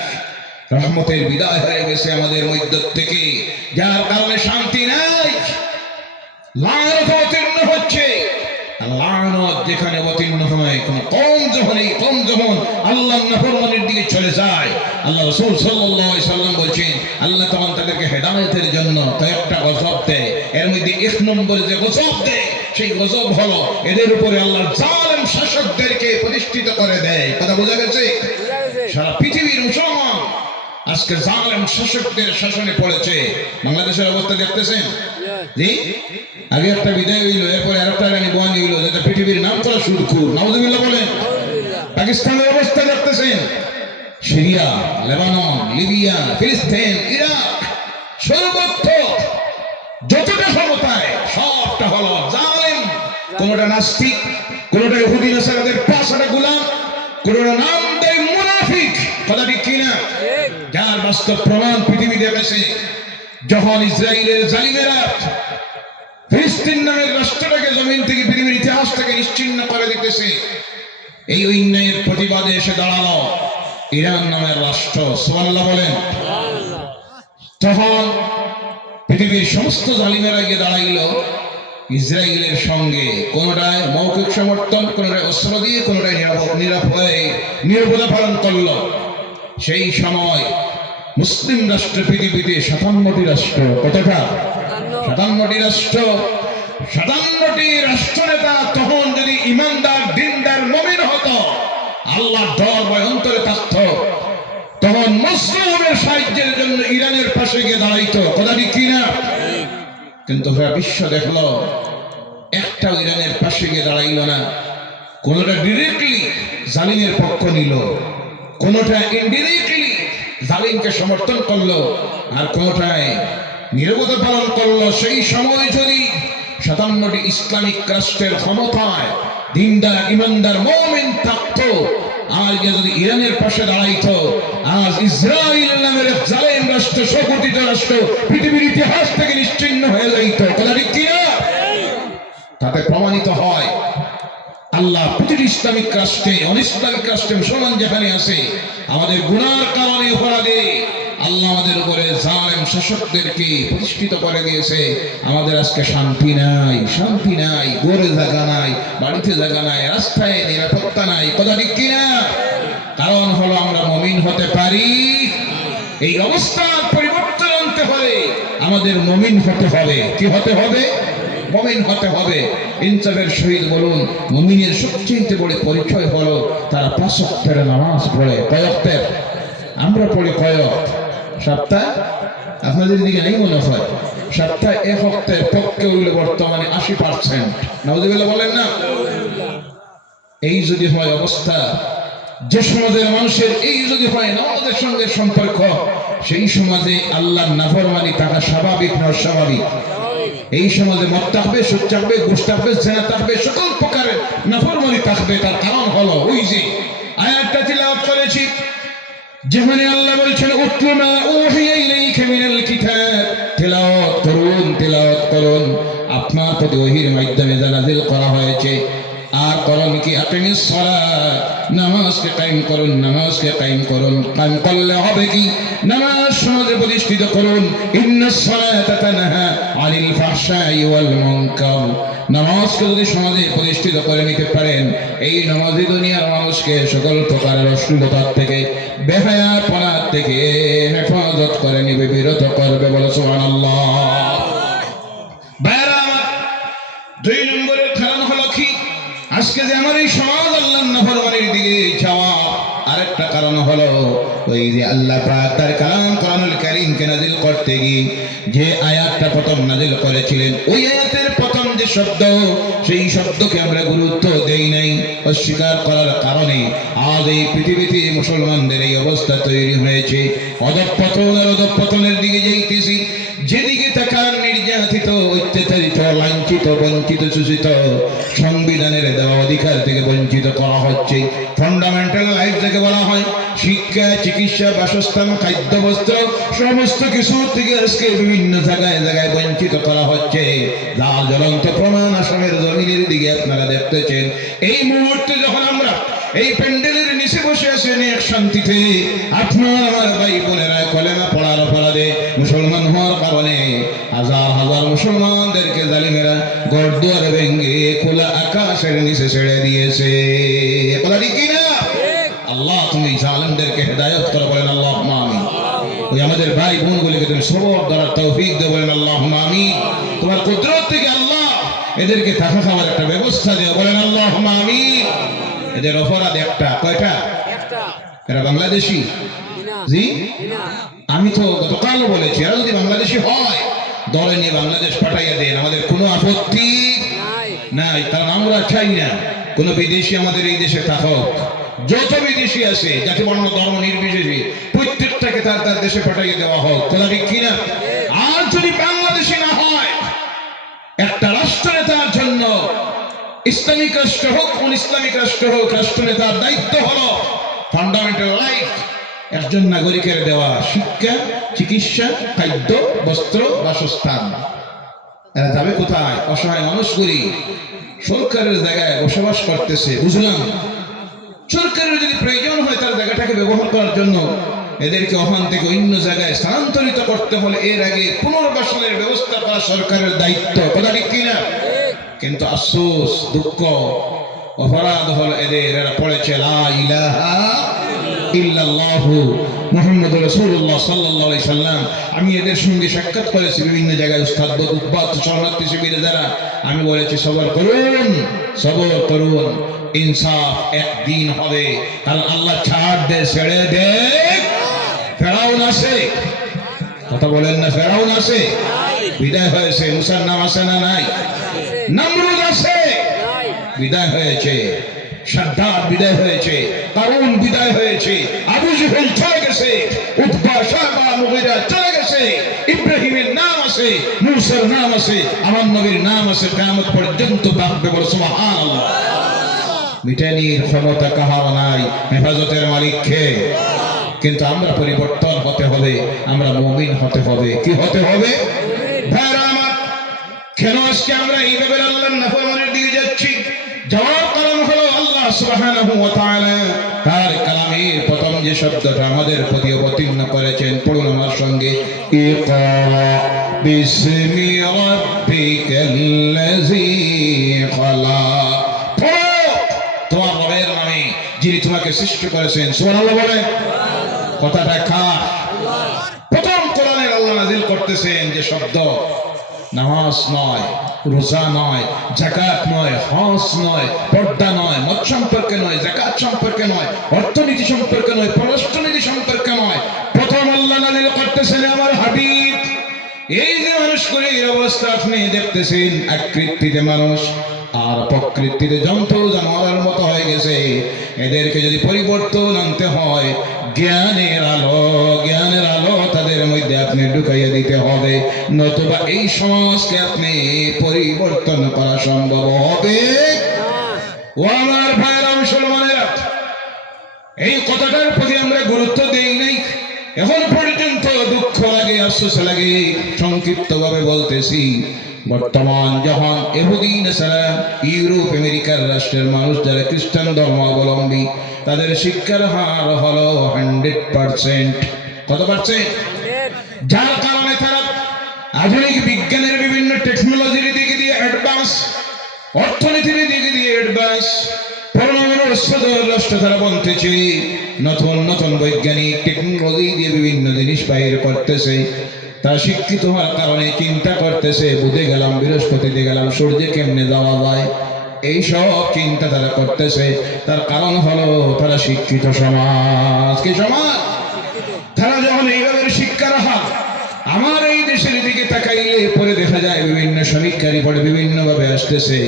রহমতের বিদায় হয়ে গেছে আমাদের মধ্য থেকে, যার কারণে শান্তি নাই। লানত অবতীর্ণ হচ্ছে। লানত যেখানে অবতীর্ণ হয়, কোন কওম যখন আল্লাহর নাফরমানির দিকে চলে যায়, আল্লাহ রাসূল সাল্লাল্লাহু আলাইহি সাল্লাম বলেন আল্লাহ তাআলা তাদেরকে হেদায়েতের জন্য কয়েকটা গজব দেয়। এর মধ্যে 1 নম্বরে যে গজব দেয় সেই গজব হলো এদের উপরে আল্লাহ জালেম শাসকদেরকে প্রতিষ্ঠিত করে দেয়। কথা বোঝা গেছে? সারা পৃথিবীর মুসলমান আজকে জালেম শাসকদের শাসনে পড়েছে। বাংলাদেশের অবস্থা দেখতেছেন? জি, আগে একটা বিদায় হইল, এরপরে আরেকটা রানী বয়ানি হইল, যেটা পৃথিবীর নাম করা সুদখোর। নাউজুবিল্লাহ বলেন। পাকিস্তানের অবস্থা দেখতেছেন, সিরিয়া, লেবানন, লিবিয়া, ফিলিস্তিন, ইরাক, সর্বত্র যতটা ক্ষমতায় সবটা হলো জালেম। কোনটা নাস্তিক, কোনটা ইহুদি নাসারাদের পাশাটা গোলাম, কোনটা নাম দেয় মুনাফিক। কথা ঠিক কিনা? ঠিক। যার বাস্তব প্রমাণ পৃথিবী দেখেছে। যখন ইসরায়েলের জালিমেরা ফিলিস্তিন নামের রাষ্ট্রটাকে জমিন থেকে, পৃথিবীর ইতিহাস থেকে নিশ্চিহ্ন করে দিতেছে, এই অন্যায়ের প্রতিবাদে এসে দাঁড়ালো ইরান নামের রাষ্ট্র। সুবহানাল্লাহ বলেন। সুবহানাল্লাহ। তখন পৃথিবীর সমস্ত জালিমেরা গিয়ে দাঁড়াইল ইসরায়েলের সঙ্গে, কোনটায় মৌখিক সমর্থন, কোনটায় অস্ত্র দিয়ে, কোনটায় নিরাপত্তা পালন করল। সেই সময় মুসলিম রাষ্ট্র পৃথিবীতে 57টি রাষ্ট্র, কতটা? 57টি রাষ্ট্র। 57টি রাষ্ট্র নেতা তখন যদি ইমানদার, দিনদার, মুমিন হতো, আল্লাহর ডর ভয় অন্তরে থাকতো, তখন মুসলিমের সাহায্যের জন্য ইরানের পাশে গিয়ে দাঁড়াইতো। কথা ঠিক কিনা? কিন্তু বিশ্ব দেখলো একটাও ইরানের পাশে গিয়ে দাঁড়াইল না। কোনটা ডিরেক্টলি জালিমের পক্ষ নিল, কোনটা ইনডিরেক্টলি জালিমকে সমর্থন করলো, আর কোনটায় নীরবতা পালন করলো। সেই সময় যদি 57টি ইসলামিক রাষ্ট্রের ক্ষমতায় দিনদার, ইমানদার, মুমিন থাকতো, আজ যদি ইরানের পাশে দাঁড়াইতো, আজ ইসরায়েল নামের এক জালেম রাষ্ট্র, সংগঠিত রাষ্ট্র পৃথিবীর ইতিহাস থেকে নিশ্চিহ্ন হয়ে যাইত। কথা ঠিক কিনা? তাতে প্রমাণিত হয় আল্লাহ প্রতিটি ইসলামিক রাষ্ট্রে, অনিসলামিক রাষ্ট্রে, মুসলমান যেখানে আছে, আমাদের গুনার কারণে, অপরাধে আল্লাহ আমাদের উপরে জালেম শাসকদেরকে প্রতিষ্ঠিত করে দিয়েছে। আমাদের আজকে শান্তি নাই, শান্তি নাই, ঘরে জায়গা নাই, বাড়িতে জায়গা নাই, রাস্তায় নিরাপত্তা নাই। কথা ঠিক কিনা? কারণ হলো আমরা মুমিন হতে পারি। এই অবস্থার পরিবর্তন আনতে হলে আমাদের মুমিন হতে হবে। কি হতে হবে? মুমিন হতে হবে। ইনসাফের সহিত বলুন, মুমিনের সবচেয়ে বড় পরিচয় হলো তারা 5 ওয়াক্তের নামাজ পড়ে। কয় ওয়াক্তের? আমরা পড়ি কয় ওয়াক্ত? সপ্তাহ? আপনাদের দিকে নেই মনে হয়। সপ্তাহে 1 ওয়াক্তের পক্ষে হইল বর্তমানে 80%। নাউযুবিল্লাহ বলেন না? এই যদি হয় অবস্থা, যে সমাজের মানুষের এই যদি হয় নামাজের সঙ্গে সম্পর্ক, সেই সমাজে আল্লাহর নাফরমানি থাকা স্বাভাবিক না অস্বাভাবিক? এই সমাজে মদ থাকবে, সুদ থাকবে, ঘুষ থাকবে, জেনা থাকবে, সকল প্রকারের নাফরমানি থাকবে। তার কারণ হলো ওই যে আয়াতটা তিলাওয়াত করেছি, যেখানে আল্লাহ বলছেন উতলু মা উহিয়া ইলাইকা মিনাল কিতাব, তিলাওয়াত করুন, তিলাওয়াত করুন আপনার প্রতি ওহীর মাধ্যমে যা নাযিল করা হয়েছে। আর করণ কি? আকিমিস সালাত, নামাজকে কায়েম করুন, নামাজকে কায়েম করুন। কায়েম করলে হবে কি? নামাজ সমাজে প্রতিষ্ঠিত করুন। ইন্নাস সালাতা তানহা আনিল ফাহশাই ওয়াল মুনকার, নামাজকে যদি সমাজে প্রতিষ্ঠিত করে নিতে পারেন, এই নামাজি দুনিয়ার মানুষকে সকল প্রকারের অশ্লীলতার থেকে, বেহায়াপনা থেকে হেফাজত করে নিবে, বিরত করবে। বলে সুবহানাল্লাহ। ভাইরা আমার, 2 নম্বরের কারণ হলো কি? আজকে যে আমার এই সমাজ আল্লাহর নাফরমানির দিকে যাওয়া, আরেকটা কারণ হলো ওই যে আল্লাহ পাক তার কালাম কোরআনুল কারীমকে নাযিল করতে গিয়ে যে আয়াতটা প্রথম নাযিল করেছিলেন, ওই আয়াতের প্রথম যে শব্দ, সেই শব্দকে আমরা গুরুত্ব দেই নাই। অস্বীকার করার কারণে আজ এই পৃথিবীতে মুসলমানদের এই অবস্থা তৈরি হয়েছে। অধঃপতন আর অধঃপতনের দিকে যাইতেছি। যেদিকে তাকান নির্যাতিত, অত্যাচারিত, লাঞ্ছিত, বঞ্চিত, শোষিত, সংবিধানের দেওয়া অধিকার থেকে বঞ্চিত করা হচ্ছে। ফান্ডামেন্টাল রাইট যাকে বলা হয়, শিক্ষা, চিকিৎসা, বাসস্থান, খাদ্য, বস্ত্র, সমস্ত কিছু থেকে আজকে বিভিন্ন জায়গায় জায়গায় বঞ্চিত করা হচ্ছে। যার জ্বলন্ত প্রমাণ আসামের জমিনের দিকে আপনারা দেখতেছেন। এই মুহূর্তে যখন আমরা এই প্যান্ডেলের নিচে বসে আছেন এক শান্তিতে, আপনার আমার ভাই বোনেরা কলেমা পড়ার অপরাধে মুসলমান হওয়ার কারণে হাজার হাজার মুসলমানদেরকে জালিমেরা ঘরদুয়ার ভেঙে খোলা আকাশের নিচে ছেড়ে দিয়েছে। কথা ঠিক কিনা? আল্লাহ তুমি জালিমদেরকে হেদায়েত করো, বলেন আল্লাহুম্মা আমিন। ওই আমাদের ভাই বোনগুলিকে তুমি সবর দ্বারা তৌফিক দাও, বলেন আল্লাহুম্মা আমিন। তোমার কুদরত থেকে আল্লাহ এদেরকে থাকা খাওয়ার একটা ব্যবস্থা দিও, বলেন আল্লাহুম্মা আমিন। এদের অপরাধ একটা, কয়টা? এরা বাংলাদেশি? জি, আমি তো গতকালও বলেছি, এরা যদি বাংলাদেশি হয় দলে নিয়ে বাংলাদেশ পাঠাইয়া দেন, আমাদের কোনো আপত্তি নাই। কারণ আমরা চাই না কোনো বিদেশি আমাদের এই দেশে থাকুক। যত বিদেশি আছে, জাতি বর্ণ ধর্ম নির্বিশেষে, প্রত্যেকটাকে তার তার দেশে পাঠাইয়া দেওয়া হোক। কথা ঠিক কিনা? আর যদি বাংলাদেশি না হয়, একটা রাষ্ট্রনেতার জন্য, ইসলামিক রাষ্ট্র হোক, কোন ইসলামিক রাষ্ট্র হোক, রাষ্ট্রনেতার দায়িত্ব হলো ফান্ডামেন্টাল রাইট, একজন নাগরিকের দেওয়া শিক্ষা, চিকিৎসা, খাদ্য, বস্ত্র, বাসস্থান। এরা যাবে কোথায়? অসহায় মানুষগুলি সরকারের জায়গায় বসবাস করতেছে, বুঝলাম। সরকারের যদি প্রয়োজন হয় তার জায়গাটাকে ব্যবহার করার জন্য, এদেরকে ওখান থেকে অন্য জায়গায় স্থানান্তরিত করতে হলে এর আগে পুনর্বাসনের ব্যবস্থা করা সরকারের দায়িত্ব। কথা ঠিক কিনা? কিন্তু আফসোস, দুঃখ, অপরাধ হলো এরা পড়েছে লা ইলাহা ইল্লাল্লাহু মুহাম্মাদুর রাসূলুল্লাহ সাল্লাল্লাহু আলাইহি সাল্লাম। আমি এদের সঙ্গে সাক্ষাৎ করেছি বিভিন্ন জায়গায়, উস্তাদ উদ্বাদ শরণার্থী শিবিরে যারা। আমি বলেছি সবর করুন, সবর করুন, ইনসাফ একদিন হবে। কারণ আল্লাহ ছাড় দে, ছেড়ে দে, ফেরাউন আসে। কথা বলেন না? ফেরাউন আসে, বিদায় হয়েছে। মুসার নাম আছে না নাই? নমরুদ আসে, বিদায় হয়েছে। সাদ্দাত বিদায় হয়েছে, কারুন বিদায় হয়েছে, আবু জেহেল চলে গেছে, উতবা, শায়বা, মুগীরা চলে গেছে। ইব্রাহিমের নাম আছে, মূসার নাম আছে, আমার নবীর নাম আছে, কিয়ামত পর্যন্ত থাকবে। বলে সুবহানাল্লাহ। মিটানির ক্ষমতা কাহার নাই, হেফাজতের মালিক কে? কিন্তু আমরা পরিবর্তন হতে হবে, আমরা মুমিন হতে হবে। কি হতে হবে? ভাইরা আমার, কেন আজকে আমরা এইভাবে আল্লাহর নাফরমানের দিকে যাচ্ছি? জবাব কারণ হলো আল্লাহ সুবহানাহু ওয়া তাআলা তার কালামের প্রথম যে শব্দটা আমাদের প্রতি অবতীর্ণ করেছেন, পড়ুন আমার সঙ্গে, ইকরা বিসমি রাব্বিকাল্লাযী খালাক। পড়ো তোমার রবের নামে, যিনি তোমাকে সৃষ্টি করেছেন। সুবহানাল্লাহ বলেন। কথাটা কার? প্রথম কোরআনের আল্লাহ নাযিল করতেছেন যে শব্দ, নামাজ নয়, রোজা নয়, যাকাত নয়, হজ নয়, পর্দা নয়, মত সম্পর্কে নয়, যাকাত সম্পর্কে নয়, অর্থনীতি সম্পর্কে নয়, পররাষ্ট্রনীতি সম্পর্কে নয়, প্রথম আল্লাহ নাযিল করতেছেন আমার হাবিব। এই যে মানুষগুলির অবস্থা আপনি দেখতেছেন, আকৃতিতে মানুষ আর প্রকৃতিতে জন্তু জানোয়ারের মতো হয়ে গেছে। এদেরকে যদি পরিবর্তন আনতে হয়, জ্ঞানের আলো তাদের মধ্যে আপনি ঢুকাইয়া দিতে হবে, নতুবা এই সমাজকে আপনি পরিবর্তন করা সম্ভব হবে। ও আমার ভাইরা মুসলমানেরা, এই কথাটার প্রতি আমরা গুরুত্ব দেই নাই এখন পর্যন্ত। দুঃখ লাগে, আফসোস লাগে। সংক্ষিপ্ত ভাবে বলতেছি, বর্তমান যখন ইহুদি নাসারা, ইউরোপ আমেরিকার রাষ্ট্রের মানুষ যারা খ্রিস্টান ধর্মাবলম্বী, তাদের শিক্ষার হার হলো 100%। কত পার্সেন্ট? যার কারণে তারা আধুনিক বিজ্ঞানের বিভিন্ন টেকনোলজির দিকে দিয়ে অ্যাডভান্স, অর্থনীতির দিকে দিয়ে অ্যাডভান্স, পরমাণু রাষ্ট্র তারা বলতেছে, নতুন নতুন বৈজ্ঞানিক টেকনোলজি দিয়ে বিভিন্ন জিনিস বাইর করতেছে। তারা শিক্ষিত হওয়ার কারণে চিন্তা করতেছে, বুঝে গেলাম বৃহস্পতিতে গেলাম, সূর্যে কেমনে যাওয়া যায়, এইসব চিন্তা তারা করতেছে। তার কারণ হলো তারা শিক্ষিত সমাজ। কি সমাজ? তারা যখন এইভাবে শিক্ষার হার, আমার এই দেশের দিকে তাকাইলে পরে দেখা যায় বিভিন্ন সমীক্ষা রিপোর্ট বিভিন্ন ভাবে আসতেছে।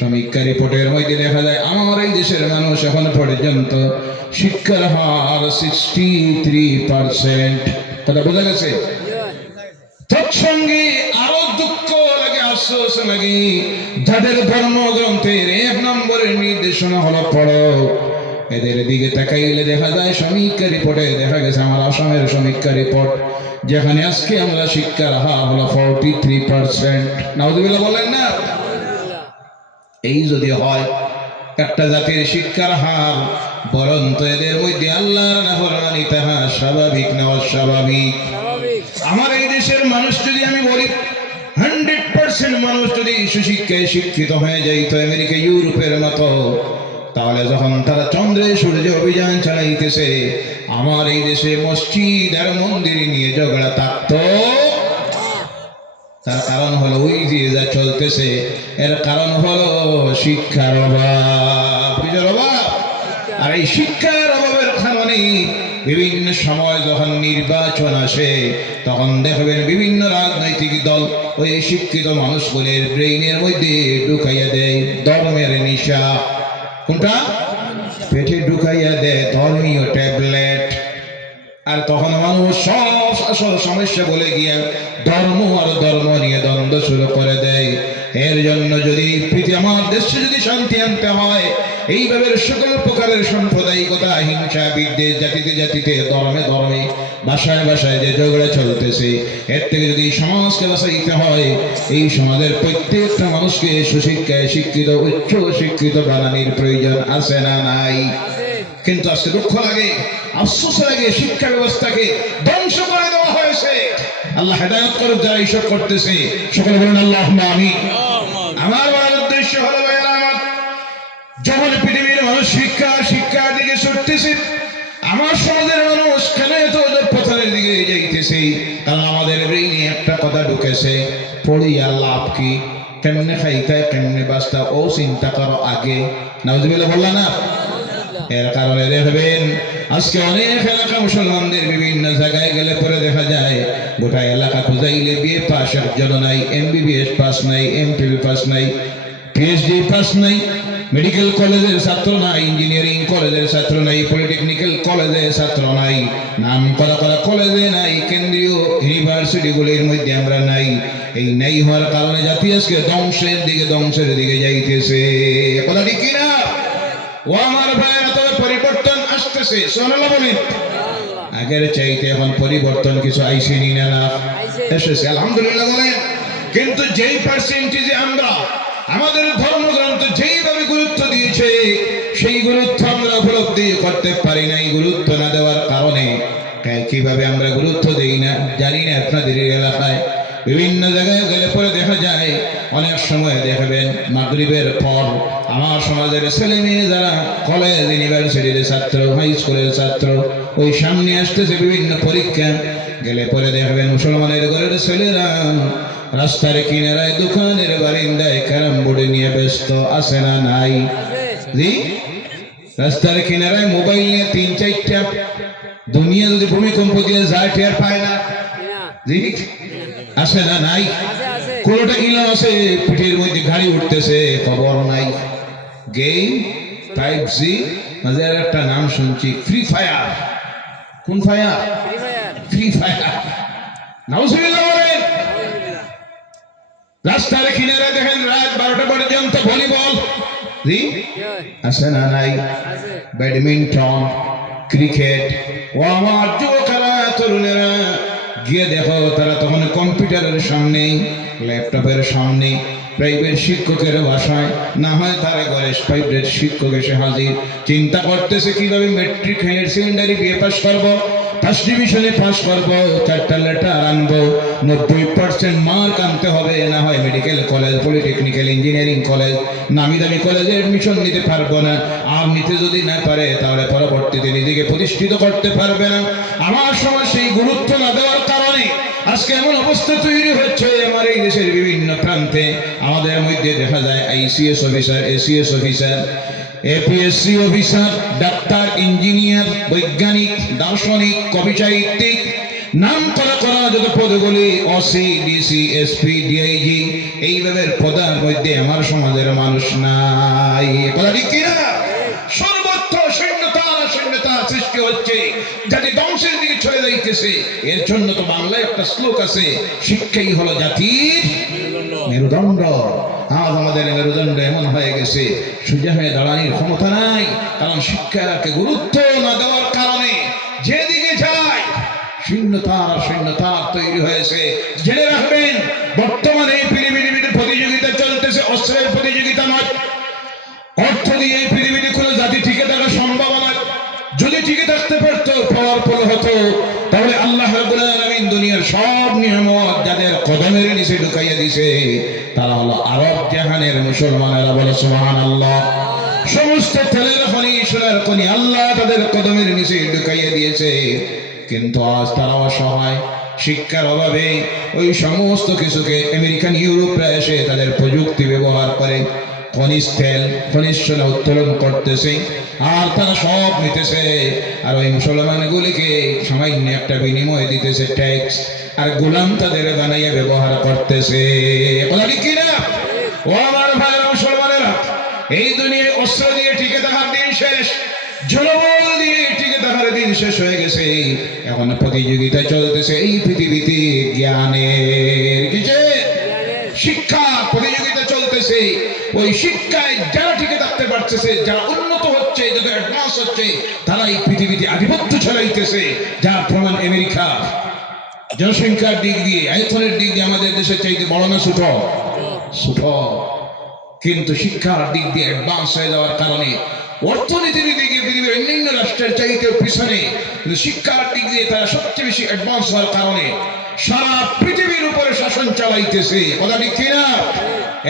সমীক্ষা রিপোর্টের মধ্যে দেখা যায় আমার এই দেশের মানুষ এখন পর্যন্ত শিক্ষার হার 63%। কথা বোঝা গেছে? তৎসঙ্গে আরো দুঃখ লাগে, আফসোস লাগে, যাদের ধর্মগ্রন্থের 1 নম্বরের নির্দেশনা হলো পড়ো, এদের দিকে তাকাইলে দেখা যায় সমীক্ষা রিপোর্টে দেখা গেছে, আমার আসামের সমীক্ষা রিপোর্ট, যেখানে আজকে আমরা শিক্ষার হার হলো 43%। নাউযুবিল্লাহ বলেন না? এই যদি হয় একটা জাতির শিক্ষার হার, বরং তো এদের মধ্যে আল্লাহর নাফরমানি তাহা স্বাভাবিক না অস্বাভাবিক? আমার এই দেশের মানুষ যদি আমি বলি 100% মানুষ যদি সুশিক্ষায় শিক্ষিত হয়ে যাইতো আমেরিকা ইউরোপের মতো, তাহলে যখন তারা চন্দ্রে সূর্যে অভিযান চালাইতেছে, আমার এই দেশে মসজিদ আর মন্দির নিয়ে ঝগড়া থাকতো। তার কারণ হলো ওই যে যা চলতেছে, এর কারণ হলো শিক্ষার অভাব। কিসের অভাব? আর এই শিক্ষার অভাবের কারণে বিভিন্ন সময় যখন নির্বাচন আসে, তখন দেখবেন বিভিন্ন রাজনৈতিক দল ওই শিক্ষিত মানুষগুলির ব্রেইনের মধ্যে ঢুকাইয়া দেয় ধর্মের নেশা। কোনটা? পেটে ঢুকাইয়া দেয় ধর্মীয় ট্যাবলেট। আর তখন মানুষ সব আসল সমস্যা বলে গিয়ে ধর্ম আর ধর্ম নিয়ে দ্বন্দ্ব শুরু করে দেয়। এর জন্য যদি আমার দেশে যদি শান্তি আনতে হয়, এইভাবে সকল প্রকারের সাম্প্রদায়িকতা, হিংসা, বিদ্বেষ, জাতিতে জাতিতে, ধর্মে ধর্মে, ভাষায় ভাষায় যে ঝগড়া চলতেছে, এর থেকে যদি সমাজকে বাঁচাইতে হয়, এই সমাজের প্রত্যেকটা মানুষকে সুশিক্ষায় শিক্ষিত, উচ্চ শিক্ষিত বানানোর প্রয়োজন আছে না নাই? কিন্তু আজকে দুঃখ লাগে, আফসোস লাগে, শিক্ষা ব্যবস্থাকে ধ্বংস করে দেওয়া হয়েছে। আল্লাহ হেদায়েত করুক যারা এইসব করতেছে, সকলে বলেন আল্লাহুম্মা আমিন। আমার বলার উদ্দেশ্য হলো ভাইয়েরা আমার, যখন পৃথিবীর মানুষ শিক্ষার দিকে ছুটতেছে, আমার সমাজের মানুষ কেন এত পথের দিকে যাইতেছে? কারণ আমাদের ব্রেইনে একটা কথা ঢুকেছে, পড়িয়া লাভ কি, কেমনে খাইতে কেমনে বাঁচতা ও চিন্তা করো আগে। নাউজুবিল্লাহ বললা না? এর কারণে দেখবেন আজকে অনেক এলাকা মুসলমানদের বিভিন্ন জায়গায় গেলে পরে দেখা যায় গোটা এলাকা খুঁজাইলে বিএ পাস একজন নাই, এমবিবিএস পাস নাই, এমফিল পাস নাই, পিএইচডি পাস নাই, মেডিকেল কলেজের ছাত্র নাই, ইঞ্জিনিয়ারিং কলেজের ছাত্র নাই, পলিটেকনিক্যাল কলেজের ছাত্র নাই, নাম করা কলেজে নাই, কেন্দ্রীয় ইউনিভার্সিটিগুলির মধ্যে আমরা নাই। এই নাই হওয়ার কারণে জাতি আজকে ধ্বংসের দিকে যাইতেছে। কথা ঠিক কিনা? ও আমার ভাইয়েরা, তবে পরিবর্তন আসতেছে, সুবহানাল্লাহ বলেন। আগের চাইতে এখন পরিবর্তন কিছু আইসেনি না? এসেছে, আলহামদুলিল্লাহ বলেন। কিন্তু যেই পার্সেন্টেজে আমরা আমাদের ধর্মগ্রন্থ যেইভাবে গুরুত্ব দিয়েছে, সেই গুরুত্ব আমরা উপলব্ধি করতে পারি নাই। গুরুত্ব না দেওয়ার কারণে কিভাবে আমরা গুরুত্ব দেই না জানি না। আপনাদের এলাকায় বিভিন্ন জায়গায় গেলে পরে দেখা যায়, অনেক সময় দেখবেন মাগরিবের পর আমার সমাজের ছেলে মেয়ে যারা কলেজ ইউনিভার্সিটির ছাত্র, হাই স্কুলের ছাত্র, ওই সামনে আসতেছে বিভিন্ন পরীক্ষা, গেলে পরে দেখবেন মুসলমানের ঘরের ছেলেরা রাস্তার কিনারায়, দোকানের বারিন্দায় ক্যারাম বোর্ডে নিয়ে ব্যস্ত, আছে না নাই? জি, রাস্তার কিনারায় মোবাইল নিয়ে 3-4টা, দুনিয়া যদি ভূমিকম্প দিয়ে যায় টের পায় না। জি, আছে না নাই? কোনটা ইলাম আছে, পিঠের মধ্যে গাড়ি উঠতেছে, খবর নাই। গেম 5G, মাঝে আর একটা নাম শুনছি, ফ্রি ফায়ার। কোন ফায়ার? Free fire. নাউজুবিল্লাহ বলেন। রাস্তার কিনারে দেখেন রাত 12টা পর্যন্ত ভলিবল। জি, আছে না নাই? Badminton, cricket. ও আমার যুবকেরা, তরুণেরা, গিয়ে দেখো তারা তখন কম্পিউটারের সামনে, ল্যাপটপের সামনে, প্রাইভেট শিক্ষকের বাসায়, না হয় তারা ঘরে প্রাইভেট শিক্ষক এসে হাজির, চিন্তা করতেছে কিভাবে matric, higher secondary, BA pass করবো, ফার্স্ট ডিভিশনে পাস করবো, 4টা লেটার আনবো, 90% মার্ক আনতে হবে, না হয় medical college, polytechnical, engineering college, নামি দামি কলেজে এডমিশন নিতে পারবো না। আর নিতে যদি না পারে তাহলে পরবর্তীতে নিজেকে প্রতিষ্ঠিত করতে পারবে না। আমার সমাজ সেই গুরুত্ব না দেওয়ার কারণে আজকে এমন অবস্থা তৈরি হচ্ছে আমার এই দেশের বিভিন্ন প্রান্তে। আমাদের মধ্যে দেখা যায় ICS officer, ACS officer, APS-C officer, doctor, engineer, বৈজ্ঞানিক, দার্শনিক, কবি, সাহিত্যিক, নাম করা যত পদগুলি, ওসি, ডিসি, এসপি, ডিআইজি, এইভাবে পদের মধ্যে আমার সমাজের মানুষ নাই। কথা ঠিক কিনা? সর্বত্র শূন্যতা সৃষ্টি হচ্ছে, জাতি ধ্বংসের দিকে চলে যাইতেছে। এর জন্য তো বাংলায় একটা শ্লোক আছে, শিক্ষাই হলো জাতির মেরুদণ্ড। আজ আমাদের মেরুদণ্ড এমন হয়ে গেছে, সোজা হয়ে দাঁড়ানোর ক্ষমতা নাই। কারণ শিক্ষাকে গুরুত্ব না দেওয়ার কারণে যেদিকে যায় শূন্যতা তৈরি হয়েছে। জেনে রাখবেন, বর্তমানে এই পৃথিবীতে প্রতিযোগিতা চলতেছে, অস্ত্রের প্রতিযোগিতা নয়। অর্থ দিয়ে এই পৃথিবীতে কোনো জাতি টিকে থাকা সম্ভব নয়। যদি টিকে থাকতে পারতো, পাওয়ারফুল হতো, তাহলে আল্লাহ রাব্বুল আলামিন দুনিয়ার সব নিয়ামত যাদের কদমের নিচে ঢুকাইয়া দিয়েছে, তারা হলো আরব জাহানের মুসলমানেরা। বলে সুবহানাল্লাহ। সমস্ত তেলের খনি, সোনার খনি আল্লাহ তাদের কদমের নিচে ঢুকাইয়া দিয়েছে। কিন্তু আজ তারা অসহায়, শিক্ষার অভাবে ওই সমস্ত কিছুকে আমেরিকান, ইউরোপরা এসে তাদের প্রযুক্তি ব্যবহার করে খনিজ তেল, খনিজ সোনা উত্তোলন করতেছে, আর তারা সব নিতেছে। আর ওই মুসলমানগুলিকে সামান্য একটা বিনিময় দিতেছে, ট্যাক্স, আর গোলাম তাদের বানাইয়া ব্যবহার করতেছে। কথা ঠিক কিনা? ও আমার ভাইয়েরা, মুসলমানেরা, এই দুনিয়ায় অস্ত্র দিয়ে টিকে থাকার দিন শেষ, জনবল দিয়ে টিকে থাকার দিন শেষ হয়ে গেছে। এখন প্রতিযোগিতা চলতেছে এই পৃথিবীতে জ্ঞানের, কিসের? শিক্ষা প্রতিযোগিতা চলতেছে। ওই শিক্ষায় যারা টিকে থাকতে পারতেছে, যারা উন্নত হচ্ছে, যারা অ্যাডভান্স হচ্ছে, তারা এই পৃথিবীতে আধিপত্য ছড়াইতেছে। যার প্রমাণ আমেরিকা জনসংখ্যার দিক দিয়ে, আয়তনের দিক দিয়ে আমাদের দেশের চাইতে বড় না ছোট? ছোট। কিন্তু শিক্ষার দিক দিয়ে অ্যাডভান্স হয়ে যাওয়ার কারণে, অর্থনীতির দিকে পৃথিবীর অন্যান্য রাষ্ট্রের চাইতে পিছনে, কিন্তু শিক্ষার দিক দিয়ে তারা সবচেয়ে বেশি অ্যাডভান্স হওয়ার কারণে সারা পৃথিবীর উপরে শাসন চালাইতেছে। কথা ঠিক কিনা?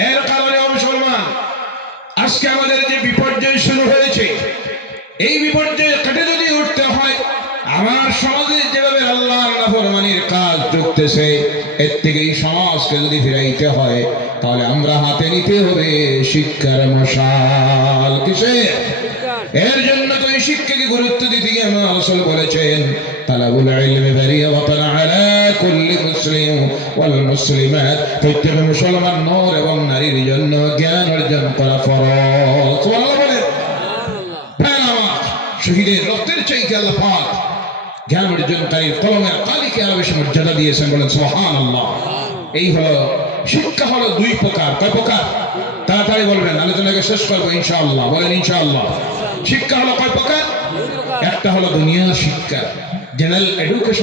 এর কারণে মুসলমান, আজকে আমাদের যে বিপর্যয় শুরু হয়েছে, এই বিপর্যয় কেটে যদি উঠতে হয়, আমার সমাজে যেভাবে আল্লাহর নাফরমানির কাজ ঢুকতেছে, এর থেকে এই সমাজকে যদি ফিরাইতে হয়, তাহলে আমরা হাতে নিতে হবে শিক্ষার মশাল। কিসে? এর জন্য তো এই শিক্ষাকে গুরুত্ব দিতে গিয়ে আমার রাসূল বলেছেন, তালাবুল ইলমি ফারিয়াদাতুন আলা কুল্লি মুসলিম ওয়াল মুসলিমাত, প্রত্যেক মুসলমান নর এবং নারীর জন্য জ্ঞান অর্জন করা ফরজ। সুবহানাল্লাহ বলেন। শহীদের রক্তের চাইতে আল্লাহ পাক জ্ঞান অর্জনকারীর কলমের কালিকে আরো বেশি মর্যাদা দিয়েছেন। বলেন সুবহানাল্লাহ। এই হলো শিক্ষা, হলো দুই প্রকার। কয় প্রকার? তাড়াতাড়ি বলবেন, আলোচনাকে শেষ করবো ইনশাআল্লাহ। বলেন ইনশাআল্লাহ। শিক্ষা হলো কয় প্রকার? একটা হলো দুনিয়ার শিক্ষা, জেনারেল এডুকেশন।